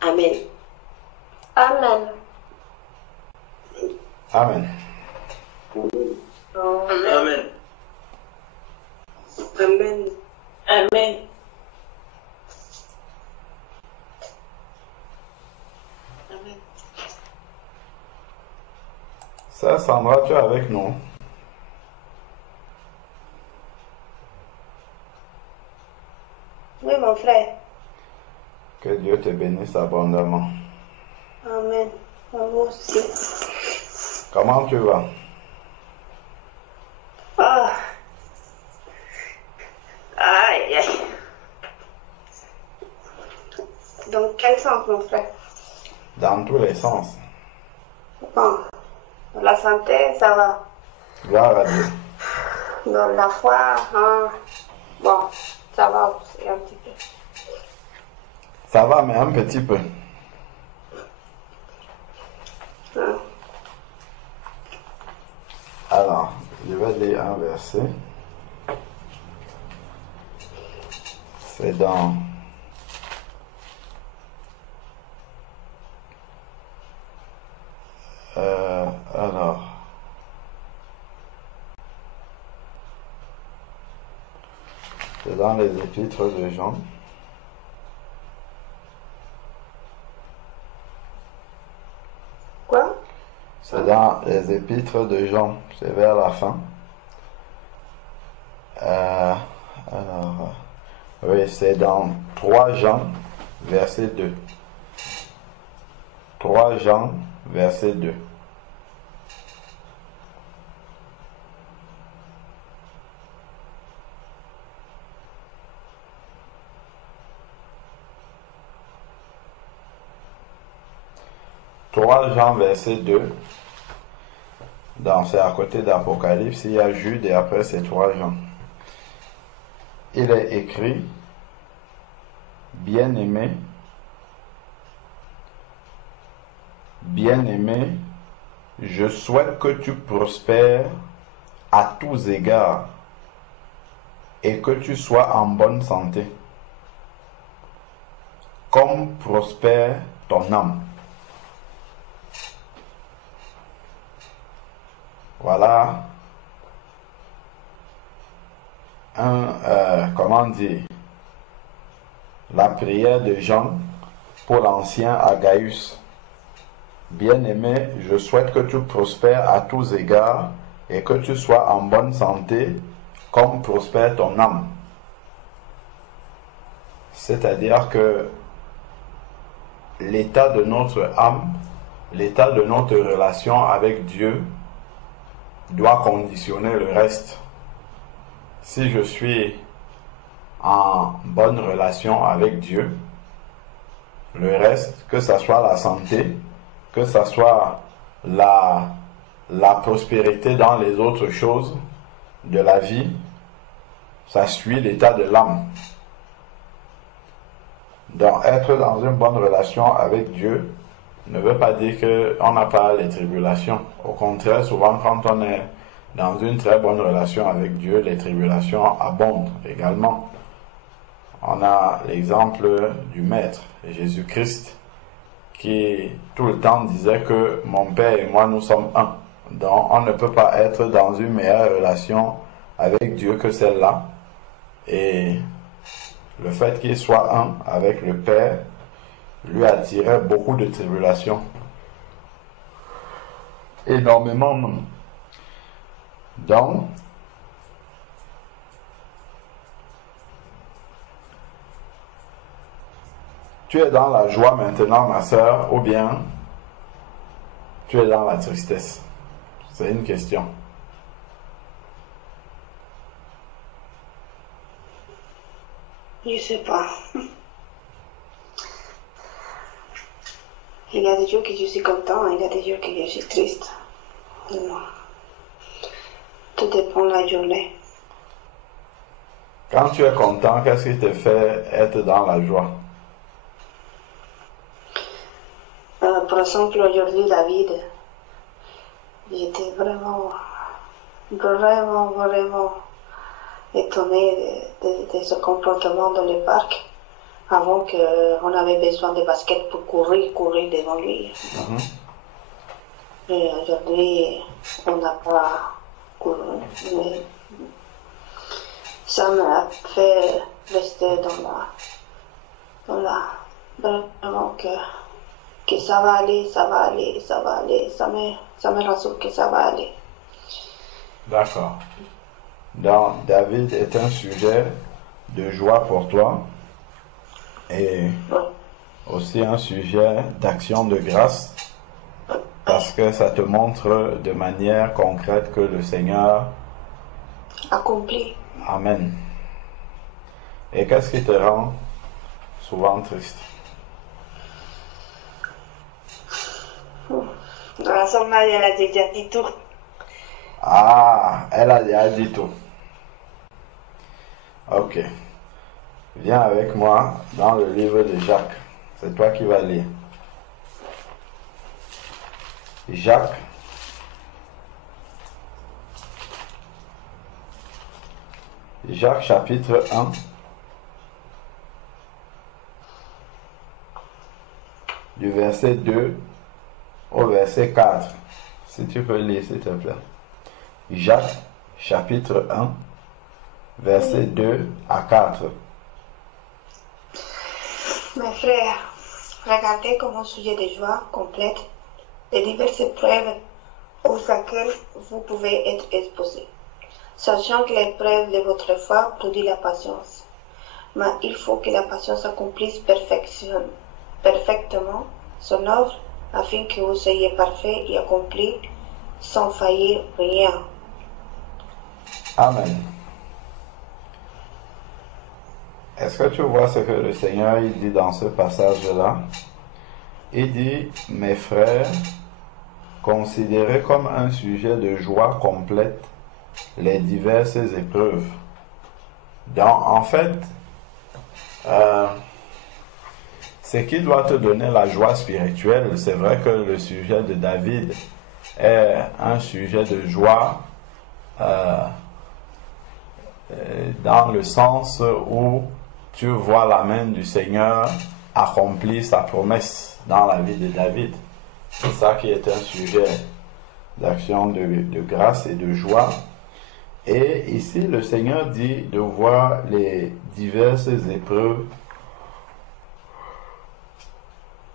Amen. Amen. Amen. Amen. Amen. Amen. Amen. Sœur Sandra, tu es avec nous? Oui, mon frère. Que Dieu te bénisse abondamment. Amen. À vous aussi. Comment tu vas? Ah. Aïe, aïe. Dans quel sens, mon frère? Dans tous les sens. Bon, dans la santé, ça va. Gloire à Dieu. Dans la foi, hein, bon, ça va aussi un petit peu. Ça va, mais un petit peu. Hein. Alors, je vais lire un verset. C'est dans alors, c'est dans les épîtres de Jean. Quoi? C'est dans les épîtres de Jean, c'est vers la fin. Alors, oui, c'est dans 3 Jean, verset 2. 3 Jean, verset 2. Jean, verset 2. C'est à côté d'Apocalypse, il y a Jude et après c'est 3 Jean. Il est écrit, bien-aimé, je souhaite que tu prospères à tous égards et que tu sois en bonne santé, comme prospère ton âme. Voilà la prière de Jean pour l'ancien Agaius. Bien-aimé, je souhaite que tu prospères à tous égards et que tu sois en bonne santé, comme prospère ton âme. C'est-à-dire que l'état de notre âme, l'état de notre relation avec Dieu doit conditionner le reste. Si je suis en bonne relation avec Dieu, le reste, que ce soit la santé, que ce soit la prospérité dans les autres choses de la vie, ça suit l'état de l'âme. Donc, être dans une bonne relation avec Dieu ne veut pas dire qu'on n'a pas les tribulations. Au contraire, souvent quand on est dans une très bonne relation avec Dieu, les tribulations abondent également. On a l'exemple du Maître, Jésus-Christ, qui tout le temps disait que mon Père et moi, nous sommes un. Donc, on ne peut pas être dans une meilleure relation avec Dieu que celle-là. Et le fait qu'il soit un avec le Père lui attirait beaucoup de tribulations. Énormément même. Donc, tu es dans la joie maintenant, ma sœur, ou bien tu es dans la tristesse? C'est une question. Je sais pas. Il y a des jours que je suis content, il y a des jours que je suis triste. Non. Tout dépend de la journée. Quand tu es content, qu'est-ce qui te fait être dans la joie? Par exemple, aujourd'hui, David, j'étais vraiment étonné de ce comportement dans le parc. avant qu'on avait besoin de baskets pour courir devant lui. Et aujourd'hui, on n'a pas couru. Mais ça m'a fait rester vraiment que ça va aller. Ça me rassure que ça va aller. D'accord. Donc, David est un sujet de joie pour toi et aussi un sujet d'action de grâce parce que ça te montre de manière concrète que le Seigneur accompli. Amen. Et qu'est-ce qui te rend souvent triste? La sœur Marie, elle a déjà dit tout. Ah, elle a déjà dit tout. Ok. Viens avec moi dans le livre de Jacques. C'est toi qui vas lire. Jacques. Jacques chapitre 1. Du verset 2 au verset 4. Si tu peux lire, s'il te plaît. Jacques chapitre 1, verset 2 à 4. Mes frères, regardez comme un sujet de joie complète les diverses épreuves aux laquelle vous pouvez être exposés, sachant que l'épreuve de votre foi produit la patience. Mais il faut que la patience accomplisse perfectement son œuvre, afin que vous soyez parfaits et accomplis sans faillir rien. Amen. Est-ce que tu vois ce que le Seigneur il dit dans ce passage-là? Il dit, mes frères, considérez comme un sujet de joie complète les diverses épreuves. Donc, en fait, ce qui doit te donner la joie spirituelle, c'est vrai que le sujet de David est un sujet de joie dans le sens où tu vois la main du Seigneur accomplir sa promesse dans la vie de David. C'est ça qui est un sujet d'action de grâce et de joie. Et ici, le Seigneur dit de voir les diverses épreuves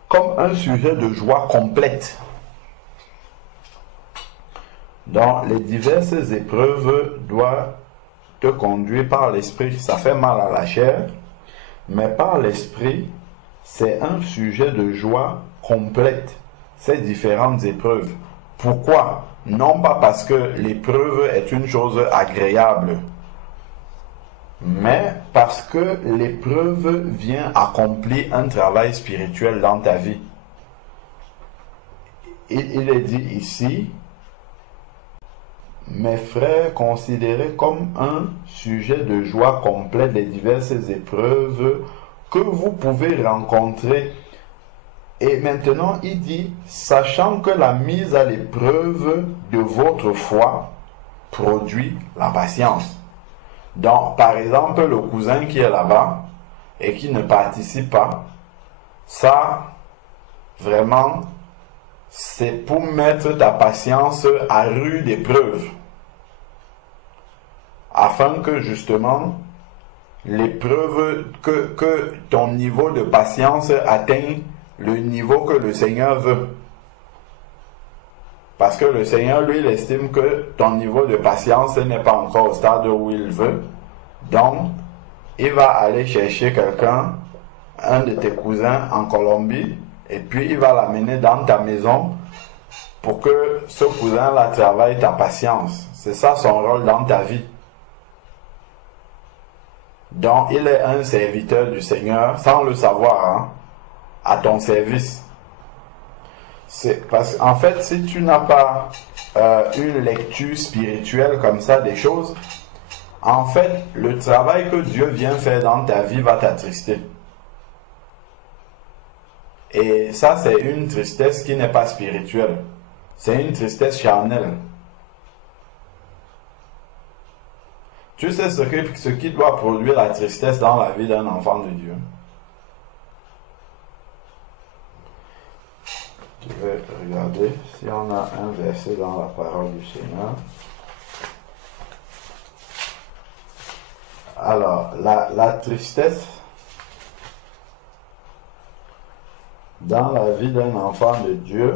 comme un sujet de joie complète. Donc, les diverses épreuves doivent te conduire par l'esprit. Ça fait mal à la chair, mais par l'esprit, c'est un sujet de joie complète. Ces différentes épreuves. Pourquoi? Non pas parce que l'épreuve est une chose agréable, mais parce que l'épreuve vient accomplir un travail spirituel dans ta vie. Il est dit ici, mes frères, considérez comme un sujet de joie complète les diverses épreuves que vous pouvez rencontrer. Et maintenant, il dit, sachant que la mise à l'épreuve de votre foi produit la patience. Donc, par exemple, le cousin qui est là-bas et qui ne participe pas, ça, vraiment, c'est pour mettre ta patience à rude épreuve. Afin que, justement, l'épreuve, que ton niveau de patience atteigne le niveau que le Seigneur veut. Parce que le Seigneur, lui, il estime que ton niveau de patience n'est pas encore au stade où il veut. Donc, il va aller chercher quelqu'un, un de tes cousins en Colombie, et puis il va l'amener dans ta maison pour que ce cousin-là travaille ta patience. C'est ça son rôle dans ta vie. Donc, il est un serviteur du Seigneur, sans le savoir, hein, à ton service. C'est parce qu'en fait, si tu n'as pas une lecture spirituelle comme ça des choses, en fait, le travail que Dieu vient faire dans ta vie va t'attrister. Et ça, c'est une tristesse qui n'est pas spirituelle. C'est une tristesse charnelle. Tu sais ce qui doit produire la tristesse dans la vie d'un enfant de Dieu? je vais regarder si on a un verset dans la parole du Seigneur. Alors, la tristesse dans la vie d'un enfant de Dieu,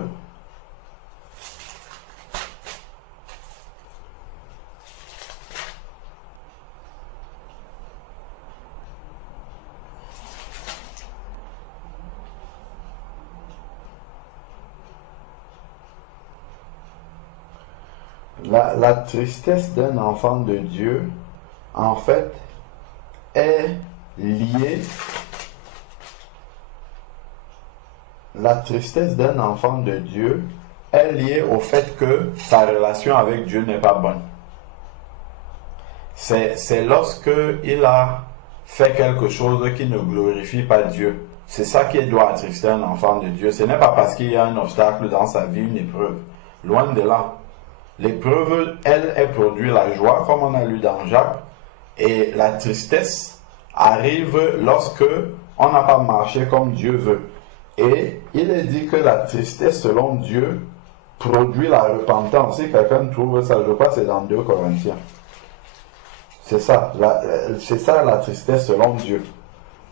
la tristesse d'un enfant de Dieu, en fait, est liée. La tristesse d'un enfant de Dieu est liée au fait que sa relation avec Dieu n'est pas bonne. C'est lorsque il a fait quelque chose qui ne glorifie pas Dieu. C'est ça qui doit attrister un enfant de Dieu. Ce n'est pas parce qu'il y a un obstacle dans sa vie, une épreuve. Loin de là. L'épreuve, elle produit la joie, comme on a lu dans Jacques, et la tristesse arrive lorsque on n'a pas marché comme Dieu veut. Et il est dit que la tristesse, selon Dieu, produit la repentance. Si quelqu'un trouve ça, je crois que c'est dans 2 Corinthiens. C'est ça la tristesse selon Dieu.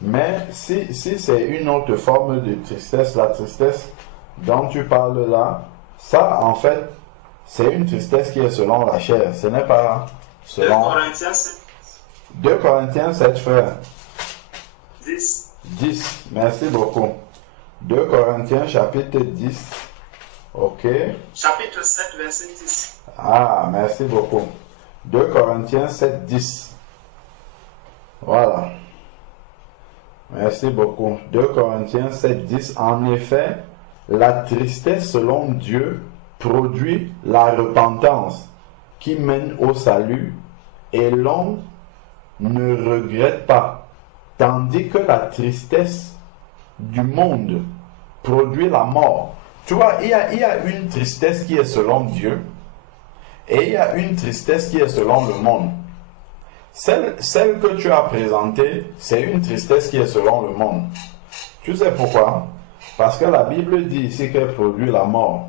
Mais si c'est une autre forme de tristesse, la tristesse dont tu parles là, ça en fait, c'est une tristesse qui est selon la chair. Ce n'est pas selon... 2 Corinthiens 7, frère. 10. Merci beaucoup. 2 Corinthiens chapitre 10. Ok. Chapitre 7, verset 10. Ah, merci beaucoup. 2 Corinthiens 7, 10. Voilà. Merci beaucoup. 2 Corinthiens 7, 10. En effet, la tristesse selon Dieu produit la repentance qui mène au salut et l'homme ne regrette pas. Tandis que la tristesse du monde produit la mort. Tu vois, il y a une tristesse qui est selon Dieu et il y a une tristesse qui est selon le monde. Celle que tu as présentée, c'est une tristesse qui est selon le monde. Tu sais pourquoi? Parce que la Bible dit ici qu'elle produit la mort.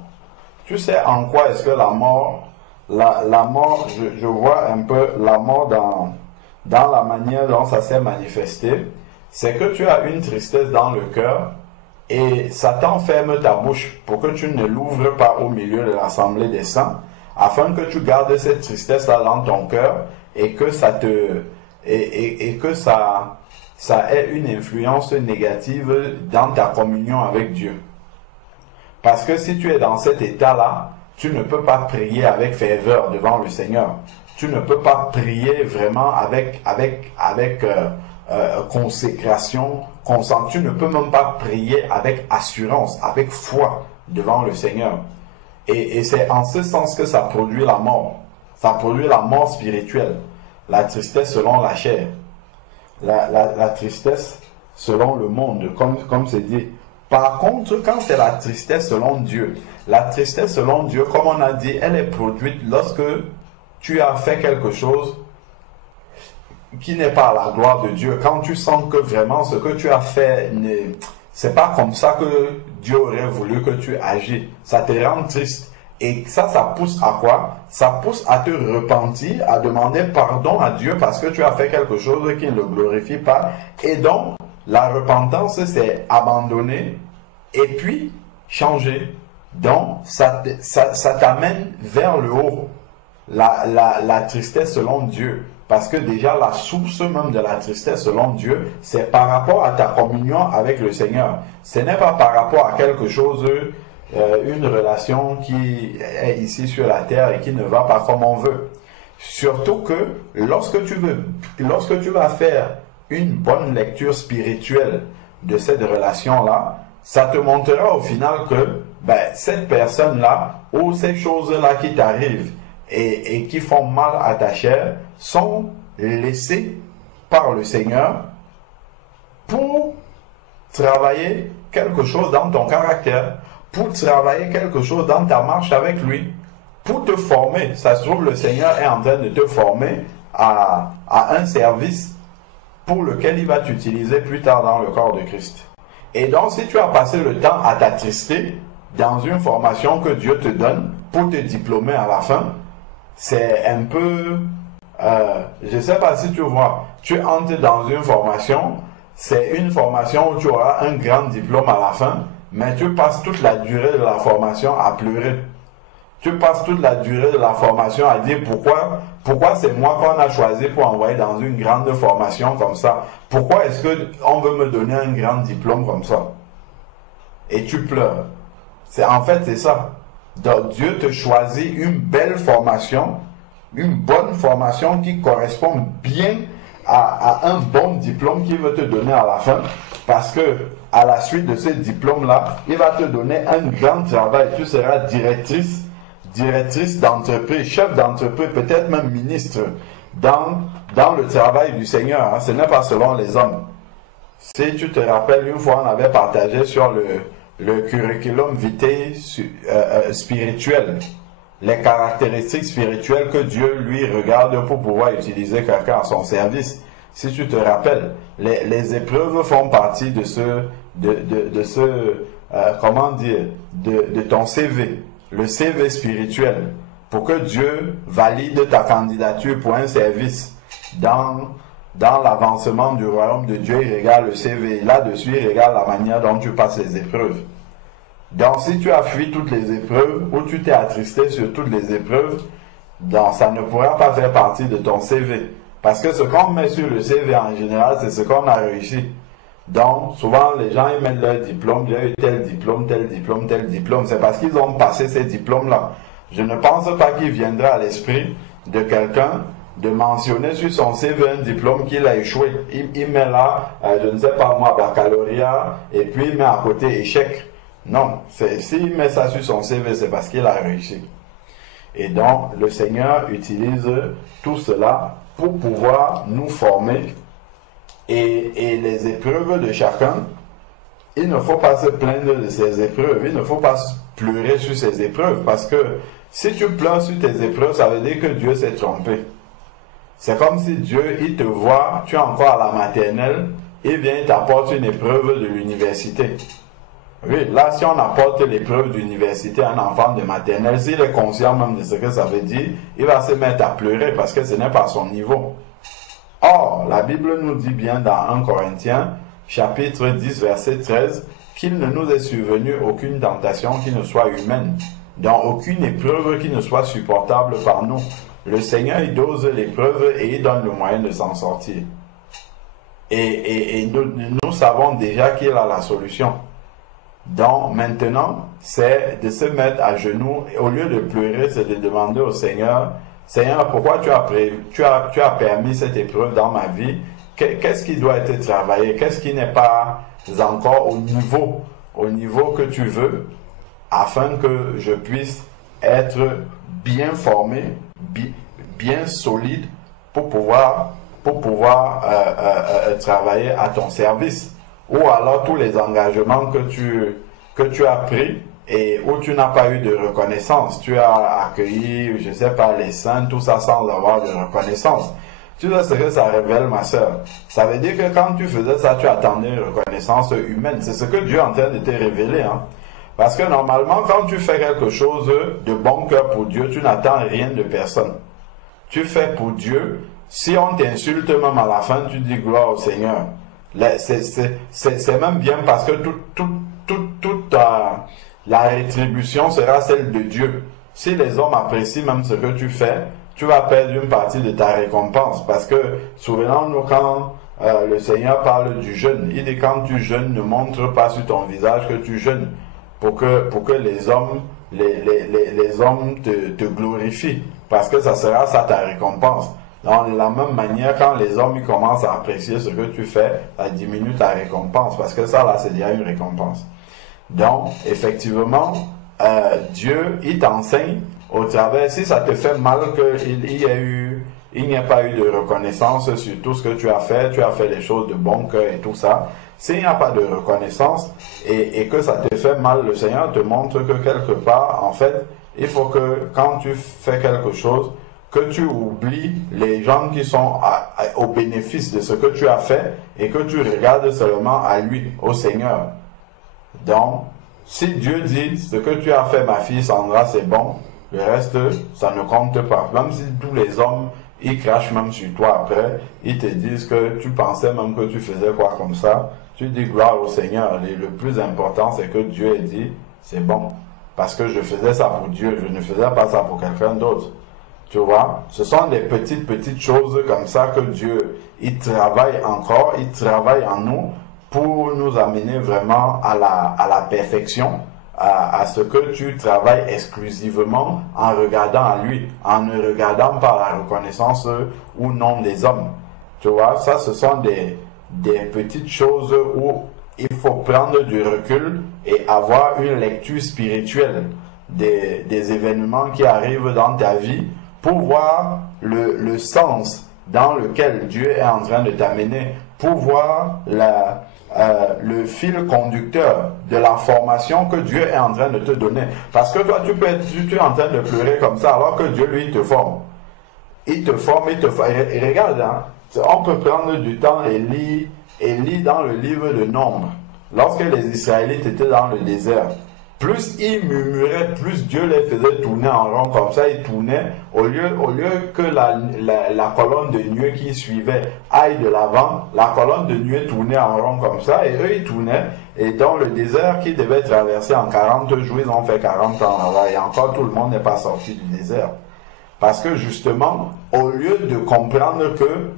Tu sais en quoi est-ce que la mort, je vois un peu la mort dans la manière dont ça s'est manifesté. C'est que tu as une tristesse dans le cœur et Satan ferme ta bouche pour que tu ne l'ouvres pas au milieu de l'assemblée des saints, afin que tu gardes cette tristesse-là dans ton cœur et que ça ait une influence négative dans ta communion avec Dieu. Parce que si tu es dans cet état-là, tu ne peux pas prier avec ferveur devant le Seigneur. Tu ne peux pas prier vraiment avec consécration, concentré. Tu ne peux même pas prier avec assurance, avec foi devant le Seigneur. Et c'est en ce sens que ça produit la mort. Ça produit la mort spirituelle. La tristesse selon la chair. La tristesse selon le monde, comme c'est dit. Par contre, quand c'est la tristesse selon Dieu, la tristesse selon Dieu, comme on a dit, elle est produite lorsque tu as fait quelque chose qui n'est pas à la gloire de Dieu. Quand tu sens que vraiment ce que tu as fait, c'est pas comme ça que Dieu aurait voulu que tu agis. Ça te rend triste. Et ça pousse à quoi? Ça pousse à te repentir, à demander pardon à Dieu parce que tu as fait quelque chose qui ne le glorifie pas. Et donc, la repentance, c'est abandonner et puis changer. Donc, ça t'amène vers le haut. La tristesse selon Dieu. Parce que déjà, la source même de la tristesse selon Dieu, c'est par rapport à ta communion avec le Seigneur. Ce n'est pas par rapport à quelque chose, une relation qui est ici sur la terre et qui ne va pas comme on veut. Surtout que lorsque tu vas faire une bonne lecture spirituelle de cette relation-là, ça te montrera au final que cette personne-là ou ces choses-là qui t'arrivent et qui font mal à ta chair sont laissées par le Seigneur pour travailler quelque chose dans ton caractère, pour travailler quelque chose dans ta marche avec lui, pour te former. Ça se trouve, le Seigneur est en train de te former à un service pour lequel il va t'utiliser plus tard dans le corps de Christ. Et donc, si tu as passé le temps à t'attrister, dans une formation que Dieu te donne pour te diplômer à la fin, c'est un peu... je ne sais pas si tu vois, tu entres dans une formation, c'est une formation où tu auras un grand diplôme à la fin, mais tu passes toute la durée de la formation à pleurer. Tu passes toute la durée de la formation à dire pourquoi c'est moi qu'on a choisi pour envoyer dans une grande formation comme ça. Pourquoi est-ce qu'on veut me donner un grand diplôme comme ça? Et tu pleures. En fait, c'est ça. Donc, Dieu te choisit une belle formation, une bonne formation qui correspond bien à un bon diplôme qu'il veut te donner à la fin, parce que à la suite de ce diplôme-là, il va te donner un grand travail. Tu seras directrice d'entreprise, chef d'entreprise, peut-être même ministre dans le travail du Seigneur. Hein. Ce n'est pas selon les hommes. Si tu te rappelles, une fois on avait partagé sur le curriculum vitae spirituel, les caractéristiques spirituelles que Dieu lui regarde pour pouvoir utiliser quelqu'un à son service. Si tu te rappelles, les épreuves font partie de ton CV, le CV spirituel, pour que Dieu valide ta candidature pour un service. Dans l'avancement du royaume de Dieu, il regarde le CV. Là-dessus, il regarde la manière dont tu passes les épreuves. Donc, si tu as fui toutes les épreuves, ou tu t'es attristé sur toutes les épreuves, donc ça ne pourra pas faire partie de ton CV. Parce que ce qu'on met sur le CV en général, c'est ce qu'on a réussi. Donc, souvent, les gens, ils mettent leur diplôme, j'ai eu tel diplôme, tel diplôme, tel diplôme. C'est parce qu'ils ont passé ces diplômes-là. Je ne pense pas qu'il viendra à l'esprit de quelqu'un de mentionner sur son CV un diplôme qu'il a échoué. Il met là, je ne sais pas moi, baccalauréat, et puis il met à côté échec. Non, s'il met ça sur son CV, c'est parce qu'il a réussi. Et donc, le Seigneur utilise tout cela pour pouvoir nous former. Et les épreuves de chacun, il ne faut pas se plaindre de ces épreuves, il ne faut pas pleurer sur ces épreuves, parce que si tu pleures sur tes épreuves, ça veut dire que Dieu s'est trompé. C'est comme si Dieu, il te voit, tu es encore à la maternelle, il vient, il t'apporte une épreuve de l'université. Oui, là, si on apporte l'épreuve d'université à un enfant de maternelle, s'il est conscient même de ce que ça veut dire, il va se mettre à pleurer parce que ce n'est pas son niveau. Or, la Bible nous dit bien dans 1 Corinthiens, chapitre 10, verset 13, qu'il ne nous est survenu aucune tentation qui ne soit humaine, dans aucune épreuve qui ne soit supportable par nous. Le Seigneur, il dose l'épreuve et il donne le moyen de s'en sortir. Et nous savons déjà qu'il a la solution. Donc maintenant, c'est de se mettre à genoux, et au lieu de pleurer, c'est de demander au Seigneur, Seigneur, pourquoi tu as permis cette épreuve dans ma vie? Qu'est-ce qui doit être travaillé? Qu'est-ce qui n'est pas encore au niveau que tu veux, afin que je puisse être bien formé, bien solide pour pouvoir travailler à ton service? Ou alors tous les engagements que tu as pris et où tu n'as pas eu de reconnaissance. Tu as accueilli, je ne sais pas, les saints, tout ça sans avoir de reconnaissance. Tu sais ce que ça révèle, ma soeur? Ça veut dire que quand tu faisais ça, tu attendais une reconnaissance humaine. C'est ce que Dieu est en train de te révéler. Hein? Parce que normalement, quand tu fais quelque chose de bon cœur pour Dieu, tu n'attends rien de personne. Tu fais pour Dieu. Si on t'insulte même à la fin, tu dis gloire au Seigneur. C'est même bien parce que toute la rétribution sera celle de Dieu. Si les hommes apprécient même ce que tu fais, tu vas perdre une partie de ta récompense. Parce que, souvenons-nous quand le Seigneur parle du jeûne, il dit quand tu jeûnes, ne montre pas sur ton visage que tu jeûnes, pour que les hommes te glorifient. Parce que ça sera ça ta récompense. De la même manière, quand les hommes ils commencent à apprécier ce que tu fais, ça diminue ta récompense, parce que ça là, c'est déjà une récompense. Donc, effectivement, Dieu, il t'enseigne au travers, si ça te fait mal qu'il n'y ait pas eu de reconnaissance sur tout ce que tu as fait les choses de bon cœur et tout ça, s'il n'y a pas de reconnaissance et que ça te fait mal, le Seigneur te montre que quelque part, en fait, il faut que quand tu fais quelque chose, que tu oublies les gens qui sont au bénéfice de ce que tu as fait et que tu regardes seulement à lui, au Seigneur. Donc, Si Dieu dit, ce que tu as fait, ma fille Sandra, c'est bon, le reste, ça ne compte pas. Même si tous les hommes, ils crachent même sur toi après, ils te disent que tu pensais même que tu faisais quoi comme ça, tu dis gloire au Seigneur. Et le plus important, c'est que Dieu ait dit, c'est bon. Parce que je faisais ça pour Dieu, je ne faisais pas ça pour quelqu'un d'autre. Tu vois, ce sont des petites choses comme ça que Dieu, il travaille encore, il travaille en nous pour nous amener vraiment à la perfection, à ce que tu travailles exclusivement en regardant à lui, en ne regardant pas la reconnaissance ou non des hommes. Tu vois, ça ce sont des petites choses où il faut prendre du recul et avoir une lecture spirituelle des événements qui arrivent dans ta vie pour voir le sens dans lequel Dieu est en train de t'amener, pour voir le fil conducteur de la formation que Dieu est en train de te donner. Parce que toi, tu es en train de pleurer comme ça, alors que Dieu, lui, te forme. Il te forme, Et regarde, hein, on peut prendre du temps et lire dans le livre de Nombre. Lorsque les Israélites étaient dans le désert, plus ils murmuraient, plus Dieu les faisait tourner en rond comme ça. Ils tournaient, au lieu que la colonne de nuée qui suivait aille de l'avant, la colonne de nuée tournait en rond comme ça, et eux ils tournaient, et dans le désert qu'ils devaient traverser en 40 jours, ils ont fait 40 ans là-bas, et encore tout le monde n'est pas sorti du désert. Parce que justement, au lieu de comprendre que,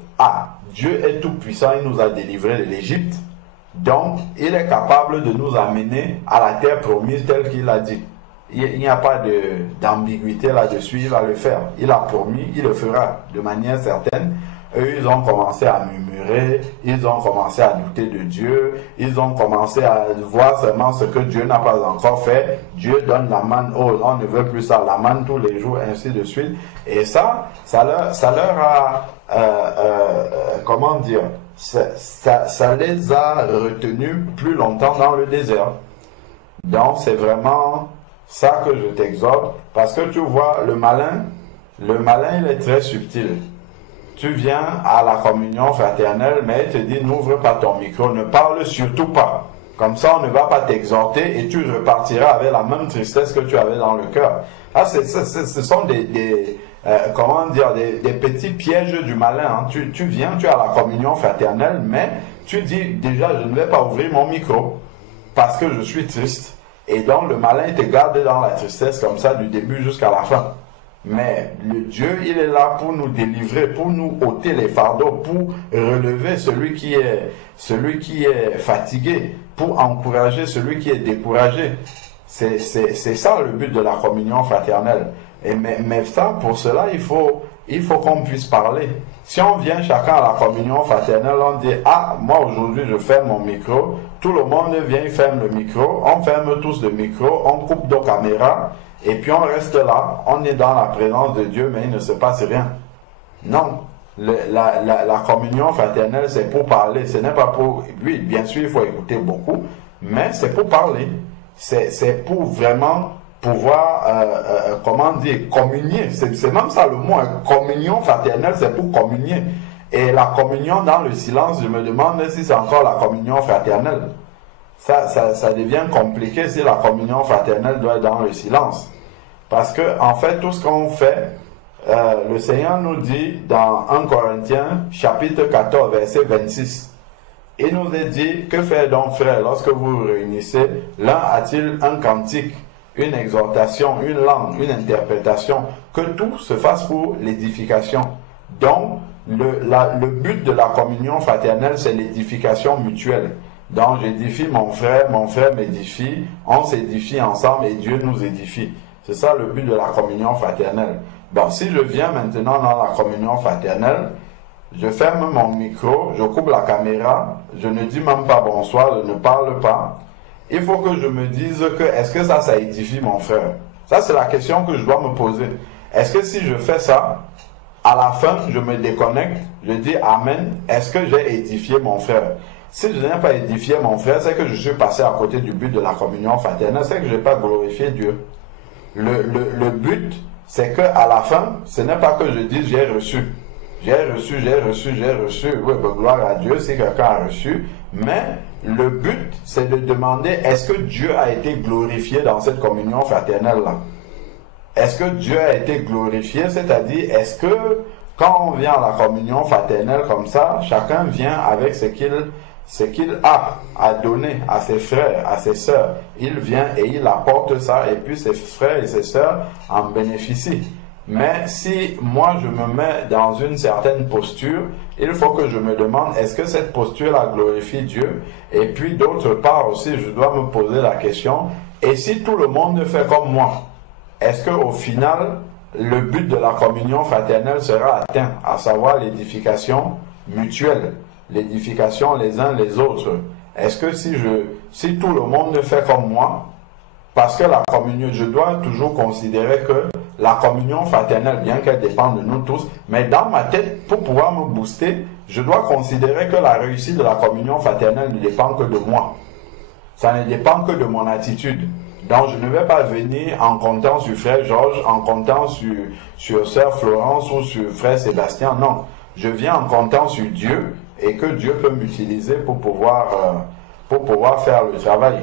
Dieu est tout puissant, il nous a délivrés de l'Égypte, donc, il est capable de nous amener à la terre promise telle qu'il a dit. Il n'y a pas d'ambiguïté là-dessus, il va le faire. Il a promis, il le fera de manière certaine. Eux, ils ont commencé à murmurer, ils ont commencé à douter de Dieu, ils ont commencé à voir seulement ce que Dieu n'a pas encore fait. Dieu donne la manne, on ne veut plus ça, la manne tous les jours, ainsi de suite. Et ça leur a, comment dire, ça les a retenus plus longtemps dans le désert. Donc c'est vraiment ça que je t'exhorte, parce que tu vois, le malin il est très subtil. Tu viens à la communion fraternelle, mais il te dit n'ouvre pas ton micro, ne parle surtout pas. Comme ça on ne va pas t'exhorter et tu repartiras avec la même tristesse que tu avais dans le cœur. Ce sont des petits pièges du malin. Hein. Tu viens, tu as la communion fraternelle, mais tu dis déjà je ne vais pas ouvrir mon micro parce que je suis triste. Et donc le malin il te garde dans la tristesse comme ça du début jusqu'à la fin. Mais le Dieu il est là pour nous délivrer, pour nous ôter les fardeaux, pour relever celui qui est fatigué, pour encourager celui qui est découragé. C'est ça le but de la communion fraternelle. Mais ça, pour cela, il faut qu'on puisse parler. Si on vient chacun à la communion fraternelle, on dit, moi aujourd'hui je ferme mon micro, tout le monde vient, il ferme le micro, on ferme tous le micro, on coupe nos caméras, et puis on reste là, on est dans la présence de Dieu, mais il ne se passe rien. Non, la communion fraternelle, c'est pour parler, ce n'est pas pour... Oui, bien sûr, il faut écouter beaucoup, mais c'est pour parler. C'est pour vraiment pouvoir, communier. C'est même ça le mot, communion fraternelle, c'est pour communier. Et la communion dans le silence, je me demande si c'est encore la communion fraternelle. Ça devient compliqué si la communion fraternelle doit être dans le silence. Parce que, en fait, tout ce qu'on fait, le Seigneur nous dit dans 1 Corinthiens, chapitre 14, verset 26. Il nous est dit, que faire donc, frères, lorsque vous vous réunissez, l'un a-t-il un cantique, une exhortation, une langue, une interprétation, que tout se fasse pour l'édification. Donc, le but de la communion fraternelle, c'est l'édification mutuelle. Donc, j'édifie mon frère m'édifie, on s'édifie ensemble et Dieu nous édifie. C'est ça le but de la communion fraternelle. Bon, si je viens maintenant dans la communion fraternelle, je ferme mon micro, je coupe la caméra, je ne dis même pas bonsoir, je ne parle pas. Il faut que je me dise que, est-ce que ça édifie mon frère? Ça, c'est la question que je dois me poser. Est-ce que si je fais ça, à la fin, je me déconnecte, je dis Amen, est-ce que j'ai édifié mon frère? Si je n'ai pas édifié mon frère, c'est que je suis passé à côté du but de la communion fraternelle, c'est que je n'ai pas glorifié Dieu. Le but, c'est qu'à la fin, ce n'est pas que je dise j'ai reçu. J'ai reçu. Oui, ben, gloire à Dieu si quelqu'un a reçu. Mais le but, c'est de demander, est-ce que Dieu a été glorifié dans cette communion fraternelle-là? Est-ce que Dieu a été glorifié? C'est-à-dire, est-ce que quand on vient à la communion fraternelle comme ça, chacun vient avec ce qu'il a à donner à ses frères, à ses sœurs. Il vient et il apporte ça, et puis ses frères et ses sœurs en bénéficient. Mais si moi je me mets dans une certaine posture, il faut que je me demande, est-ce que cette posture-là glorifie Dieu? Et puis d'autre part aussi, je dois me poser la question, et si tout le monde fait comme moi, est-ce qu'au final, le but de la communion fraternelle sera atteint, à savoir l'édification mutuelle, l'édification les uns les autres? Est-ce que si tout le monde fait comme moi, parce que la communion, je dois toujours considérer que la communion fraternelle, bien qu'elle dépende de nous tous, mais dans ma tête, pour pouvoir me booster, je dois considérer que la réussite de la communion fraternelle ne dépend que de moi. Ça ne dépend que de mon attitude. Donc je ne vais pas venir en comptant sur frère Georges, en comptant sur sœur Florence ou sur frère Sébastien. Non, je viens en comptant sur Dieu et que Dieu peut m'utiliser pour pouvoir faire le travail.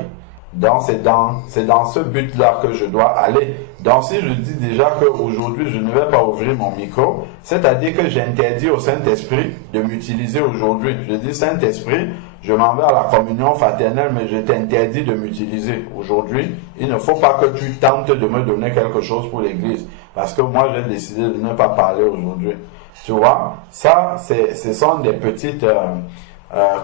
Donc c'est dans ce but-là que je dois aller. Donc si je dis déjà qu'aujourd'hui je ne vais pas ouvrir mon micro, c'est-à-dire que j'interdis au Saint-Esprit de m'utiliser aujourd'hui. Je dis Saint-Esprit, je m'en vais à la communion fraternelle, mais je t'interdis de m'utiliser aujourd'hui. Il ne faut pas que tu tentes de me donner quelque chose pour l'église, parce que moi j'ai décidé de ne pas parler aujourd'hui. Tu vois, ça ce sont des petites,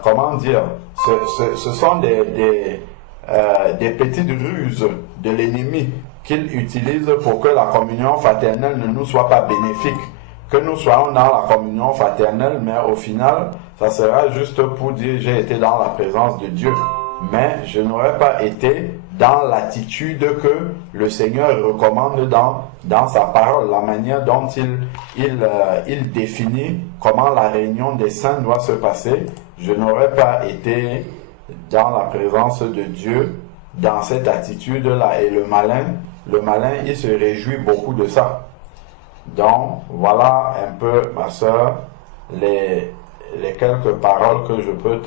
comment dire, ce sont des petites ruses de l'ennemi qu'il utilise pour que la communion fraternelle ne nous soit pas bénéfique. Que nous soyons dans la communion fraternelle, mais au final, ça sera juste pour dire j'ai été dans la présence de Dieu. Mais je n'aurais pas été dans l'attitude que le Seigneur recommande dans sa parole, la manière dont il définit comment la réunion des saints doit se passer. Je n'aurais pas été dans la présence de Dieu, dans cette attitude-là. Et le malin, il se réjouit beaucoup de ça. Donc, voilà un peu, ma soeur, les quelques paroles que je peux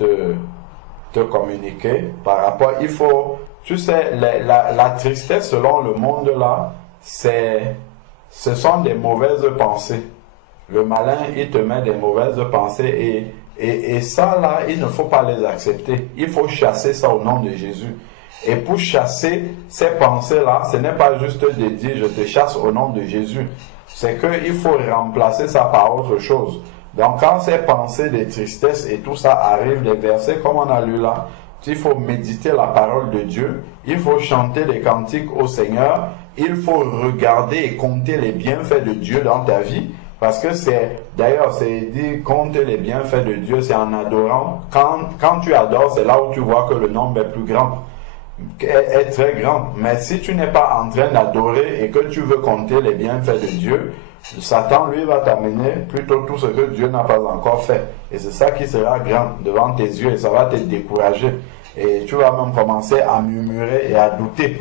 te communiquer par rapport. Il faut, tu sais, la tristesse selon le monde là, ce sont des mauvaises pensées. Le malin, il te met des mauvaises pensées et ça là, il ne faut pas les accepter. Il faut chasser ça au nom de Jésus. Et pour chasser ces pensées là, ce n'est pas juste de dire je te chasse au nom de Jésus. C'est qu'il faut remplacer ça par autre chose. Donc quand ces pensées de tristesse et tout ça arrivent, les versets comme on a lu là, il faut méditer la parole de Dieu, il faut chanter les cantiques au Seigneur, il faut regarder et compter les bienfaits de Dieu dans ta vie, parce que d'ailleurs c'est dit compter les bienfaits de Dieu, c'est en adorant. Quand tu adores, c'est là où tu vois que le nombre est plus grand, est très grand. Mais si tu n'es pas en train d'adorer et que tu veux compter les bienfaits de Dieu, Satan lui va t'amener plutôt tout ce que Dieu n'a pas encore fait. Et c'est ça qui sera grand devant tes yeux et ça va te décourager. Et tu vas même commencer à murmurer et à douter.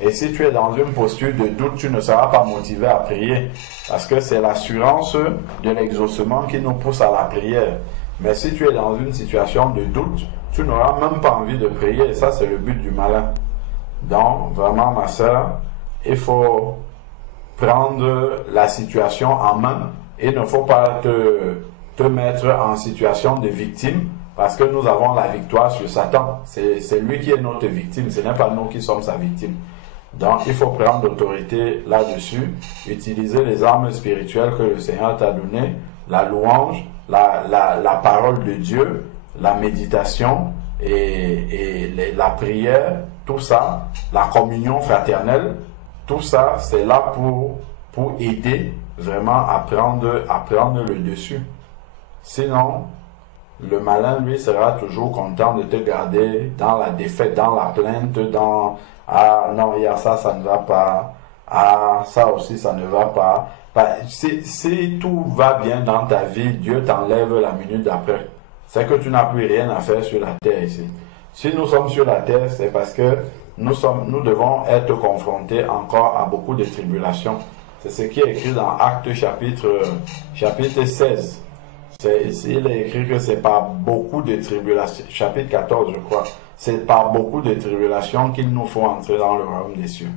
Et si tu es dans une posture de doute, tu ne seras pas motivé à prier. Parce que c'est l'assurance de l'exaucement qui nous pousse à la prière. Mais si tu es dans une situation de doute, tu n'auras même pas envie de prier. Et ça, c'est le but du malin. Donc, vraiment, ma soeur, il faut prendre la situation en main. Il ne faut pas te mettre en situation de victime, parce que nous avons la victoire sur Satan. C'est lui qui est notre victime, ce n'est pas nous qui sommes sa victime. Donc, il faut prendre l'autorité là-dessus, utiliser les armes spirituelles que le Seigneur t'a données, la louange, la parole de Dieu, la méditation et la prière, tout ça, la communion fraternelle, tout ça, c'est là pour aider vraiment à prendre le dessus. Sinon, le malin, lui, sera toujours content de te garder dans la défaite, dans la plainte, dans « Ah non, il y a ça, ça ne va pas. Ah, ça aussi, ça ne va pas. » Si tout va bien dans ta vie, Dieu t'enlève la minute d'après. C'est que tu n'as plus rien à faire sur la terre ici. Si nous sommes sur la terre, c'est parce que nous devons être confrontés encore à beaucoup de tribulations. C'est ce qui est écrit dans Actes chapitre 16. Ici, il est écrit que c'est par beaucoup de tribulations, chapitre 14, je crois, c'est par beaucoup de tribulations qu'il nous faut entrer dans le royaume des cieux.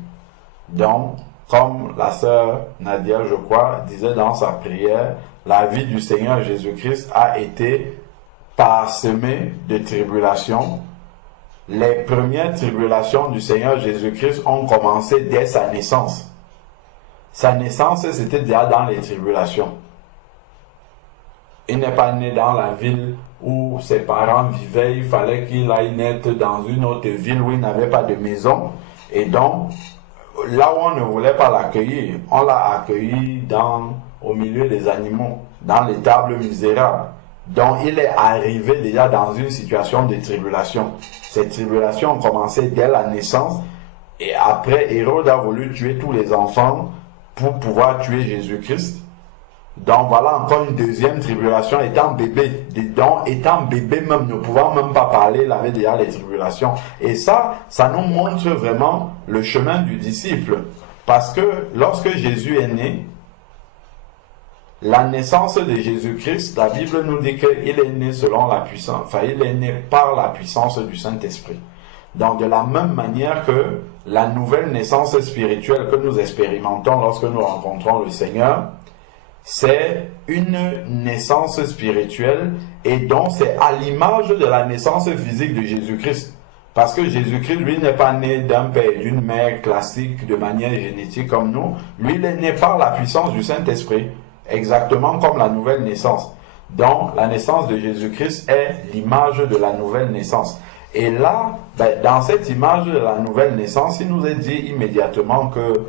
Donc, comme la sœur Nadia, je crois, disait dans sa prière, la vie du Seigneur Jésus-Christ a été parsemée de tribulations. Les premières tribulations du Seigneur Jésus-Christ ont commencé dès sa naissance. Sa naissance, c'était déjà dans les tribulations. Il n'est pas né dans la ville où ses parents vivaient, il fallait qu'il aille naître dans une autre ville où il n'avait pas de maison. Et donc, là où on ne voulait pas l'accueillir, on l'a accueilli au milieu des animaux, dans l'étable misérable. Donc, il est arrivé déjà dans une situation de tribulation. Ces tribulations ont commencé dès la naissance. Et après, Hérode a voulu tuer tous les enfants pour pouvoir tuer Jésus-Christ. Donc voilà encore une deuxième tribulation, étant bébé. Donc étant bébé même, ne pouvant même pas parler, il avait déjà les tribulations. Et ça nous montre vraiment le chemin du disciple. Parce que lorsque Jésus est né, la naissance de Jésus-Christ, la Bible nous dit qu'il est né selon la puissance, enfin il est né par la puissance du Saint-Esprit. Donc de la même manière que la nouvelle naissance spirituelle que nous expérimentons lorsque nous rencontrons le Seigneur, c'est une naissance spirituelle et donc c'est à l'image de la naissance physique de Jésus-Christ. Parce que Jésus-Christ, lui, n'est pas né d'un père et d'une mère classique de manière génétique comme nous. Lui, il est né par la puissance du Saint-Esprit, exactement comme la nouvelle naissance. Donc, la naissance de Jésus-Christ est l'image de la nouvelle naissance. Et là, dans cette image de la nouvelle naissance, il nous est dit immédiatement que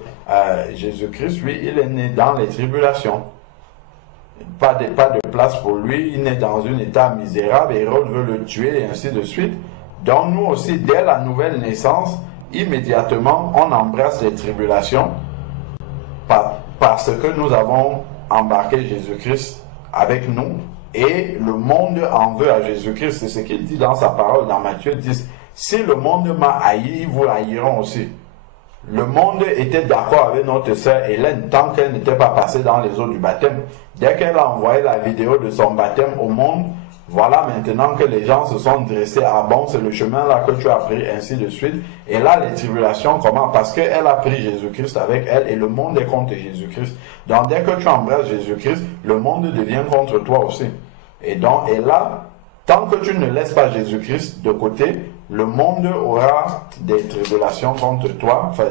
Jésus-Christ, lui, il est né dans les tribulations. Pas de place pour lui, il est dans un état misérable, Hérode veut le tuer et ainsi de suite. Donc nous aussi, dès la nouvelle naissance, immédiatement, on embrasse les tribulations parce que nous avons embarqué Jésus-Christ avec nous et le monde en veut à Jésus-Christ. C'est ce qu'il dit dans sa parole dans Matthieu 10. Si le monde m'a haï, vous haïront aussi. Le monde était d'accord avec notre sœur Hélène tant qu'elle n'était pas passée dans les eaux du baptême. Dès qu'elle a envoyé la vidéo de son baptême au monde, voilà maintenant que les gens se sont dressés. Ah bon, c'est le chemin là que tu as pris, ainsi de suite. Et là, les tribulations commencent parce qu'elle a pris Jésus-Christ avec elle et le monde est contre Jésus-Christ. Donc dès que tu embrasses Jésus-Christ, le monde devient contre toi aussi. Et là, tant que tu ne laisses pas Jésus-Christ de côté, le monde aura des tribulations contre toi, enfin,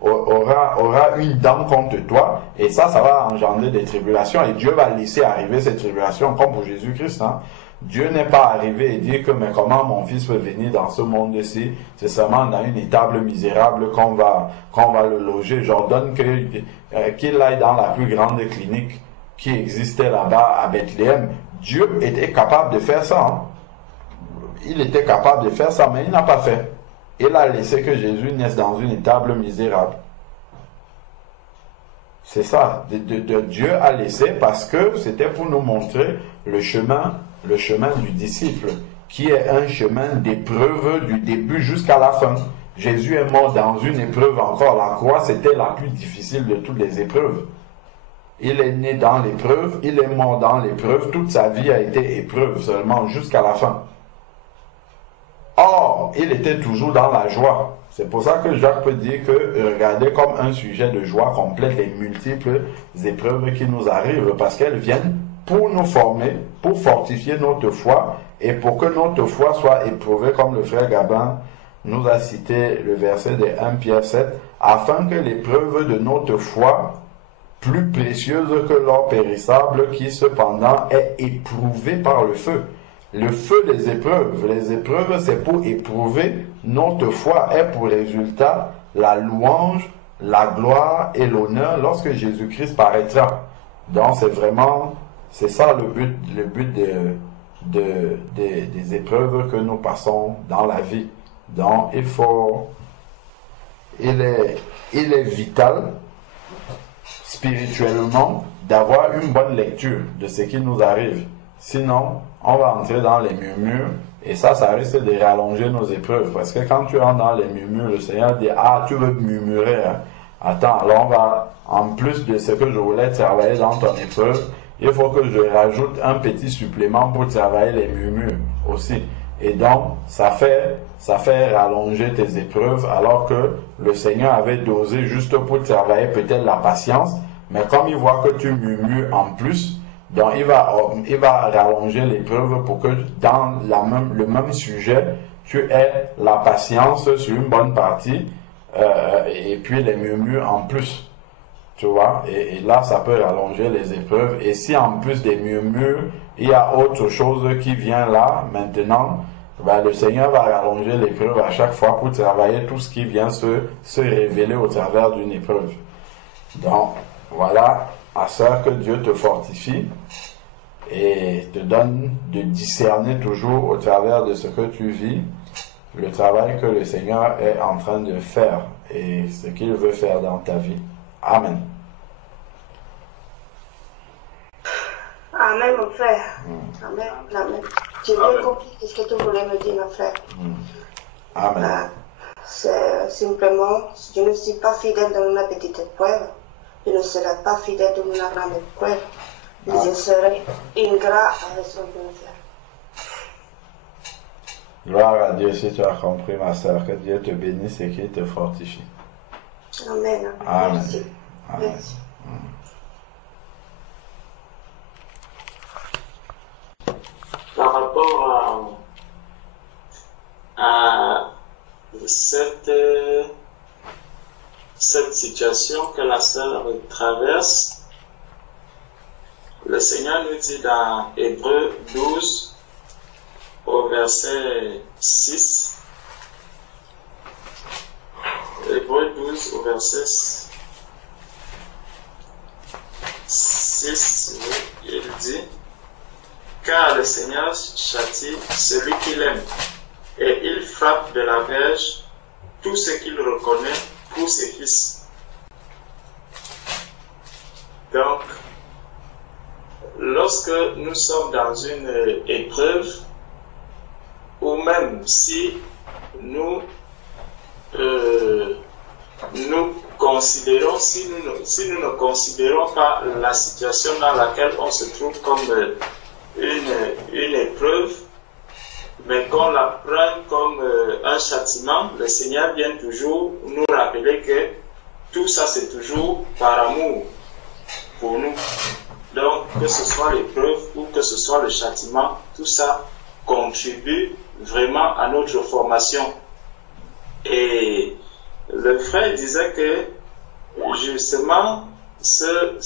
aura une dent contre toi, et ça va engendrer des tribulations, et Dieu va laisser arriver ces tribulations, comme pour Jésus-Christ. Dieu n'est pas arrivé et dit que mais comment mon fils peut venir dans ce monde-ci, c'est seulement dans une étable misérable qu'on va le loger. J'ordonne qu'il aille dans la plus grande clinique qui existait là-bas à Bethléem. Dieu était capable de faire ça. Il était capable de faire ça, mais il n'a pas fait. Il a laissé que Jésus naisse dans une étable misérable. C'est ça. Dieu a laissé parce que c'était pour nous montrer le chemin du disciple, qui est un chemin d'épreuve du début jusqu'à la fin. Jésus est mort dans une épreuve encore. La croix, c'était la plus difficile de toutes les épreuves. Il est né dans l'épreuve, il est mort dans l'épreuve, toute sa vie a été épreuve seulement jusqu'à la fin. Or, il était toujours dans la joie. C'est pour ça que Jacques peut dire que regardez comme un sujet de joie complète les multiples épreuves qui nous arrivent, parce qu'elles viennent pour nous former, pour fortifier notre foi et pour que notre foi soit éprouvée, comme le frère Gabin nous a cité le verset de 1 Pierre 7, afin que l'épreuve de notre foi, plus précieuse que l'or périssable, qui cependant est éprouvée par le feu. Le feu des épreuves. Les épreuves, c'est pour éprouver notre foi, et pour résultat la louange, la gloire et l'honneur lorsque Jésus-Christ paraîtra. Donc c'est ça le but des épreuves que nous passons dans la vie. Donc il est vital spirituellement d'avoir une bonne lecture de ce qui nous arrive. Sinon, on va entrer dans les murmures et ça risque de rallonger nos épreuves. Parce que quand tu entres dans les murmures, le Seigneur dit, ah, tu veux murmurer, hein? Attends, alors on va, en plus de ce que je voulais travailler dans ton épreuve, il faut que je rajoute un petit supplément pour travailler les murmures aussi. Et donc, ça fait rallonger tes épreuves, alors que le Seigneur avait dosé juste pour travailler peut-être la patience, mais comme il voit que tu murmures en plus, donc il va rallonger l'épreuve pour que dans le même sujet, tu aies la patience sur une bonne partie, et puis les murmures en plus. Tu vois, et là, ça peut rallonger les épreuves. Et si en plus des murmures, il y a autre chose qui vient là, maintenant, ben, le Seigneur va rallonger l'épreuve à chaque fois pour travailler tout ce qui vient se révéler au travers d'une épreuve. Donc, voilà, ma sœur, que Dieu te fortifie et te donne de discerner toujours au travers de ce que tu vis, le travail que le Seigneur est en train de faire et ce qu'il veut faire dans ta vie. Amen. Amen, mon frère. Amen. Amen. J'ai bien compris ce que tu voulais me dire, mon frère. Amen. C'est simplement, je ne suis pas fidèle dans ma petite épreuve. Je ne serai pas fidèle dans ma grande épreuve. Je serai ingrat avec son bon frère. Gloire à Dieu si tu as compris, ma sœur. Que Dieu te bénisse et qu'il te fortifie. Amen. Amen. Merci. Amen. Merci. Par rapport à cette situation que la sœur traverse, le Seigneur nous dit dans Hébreux 12, au verset 6, Hébreux 12, au verset 6, il dit: car le Seigneur châtie celui qu'il aime, et il frappe de la verge tout ce qu'il reconnaît pour ses fils. Donc, lorsque nous sommes dans une épreuve, ou même si nous considérons, si nous ne considérons pas la situation dans laquelle on se trouve comme une épreuve, mais qu'on la prenne comme un châtiment, le Seigneur vient toujours nous rappeler que tout ça c'est toujours par amour pour nous. Donc que ce soit l'épreuve ou que ce soit le châtiment, tout ça contribue vraiment à notre formation. Et le frère disait que justement ce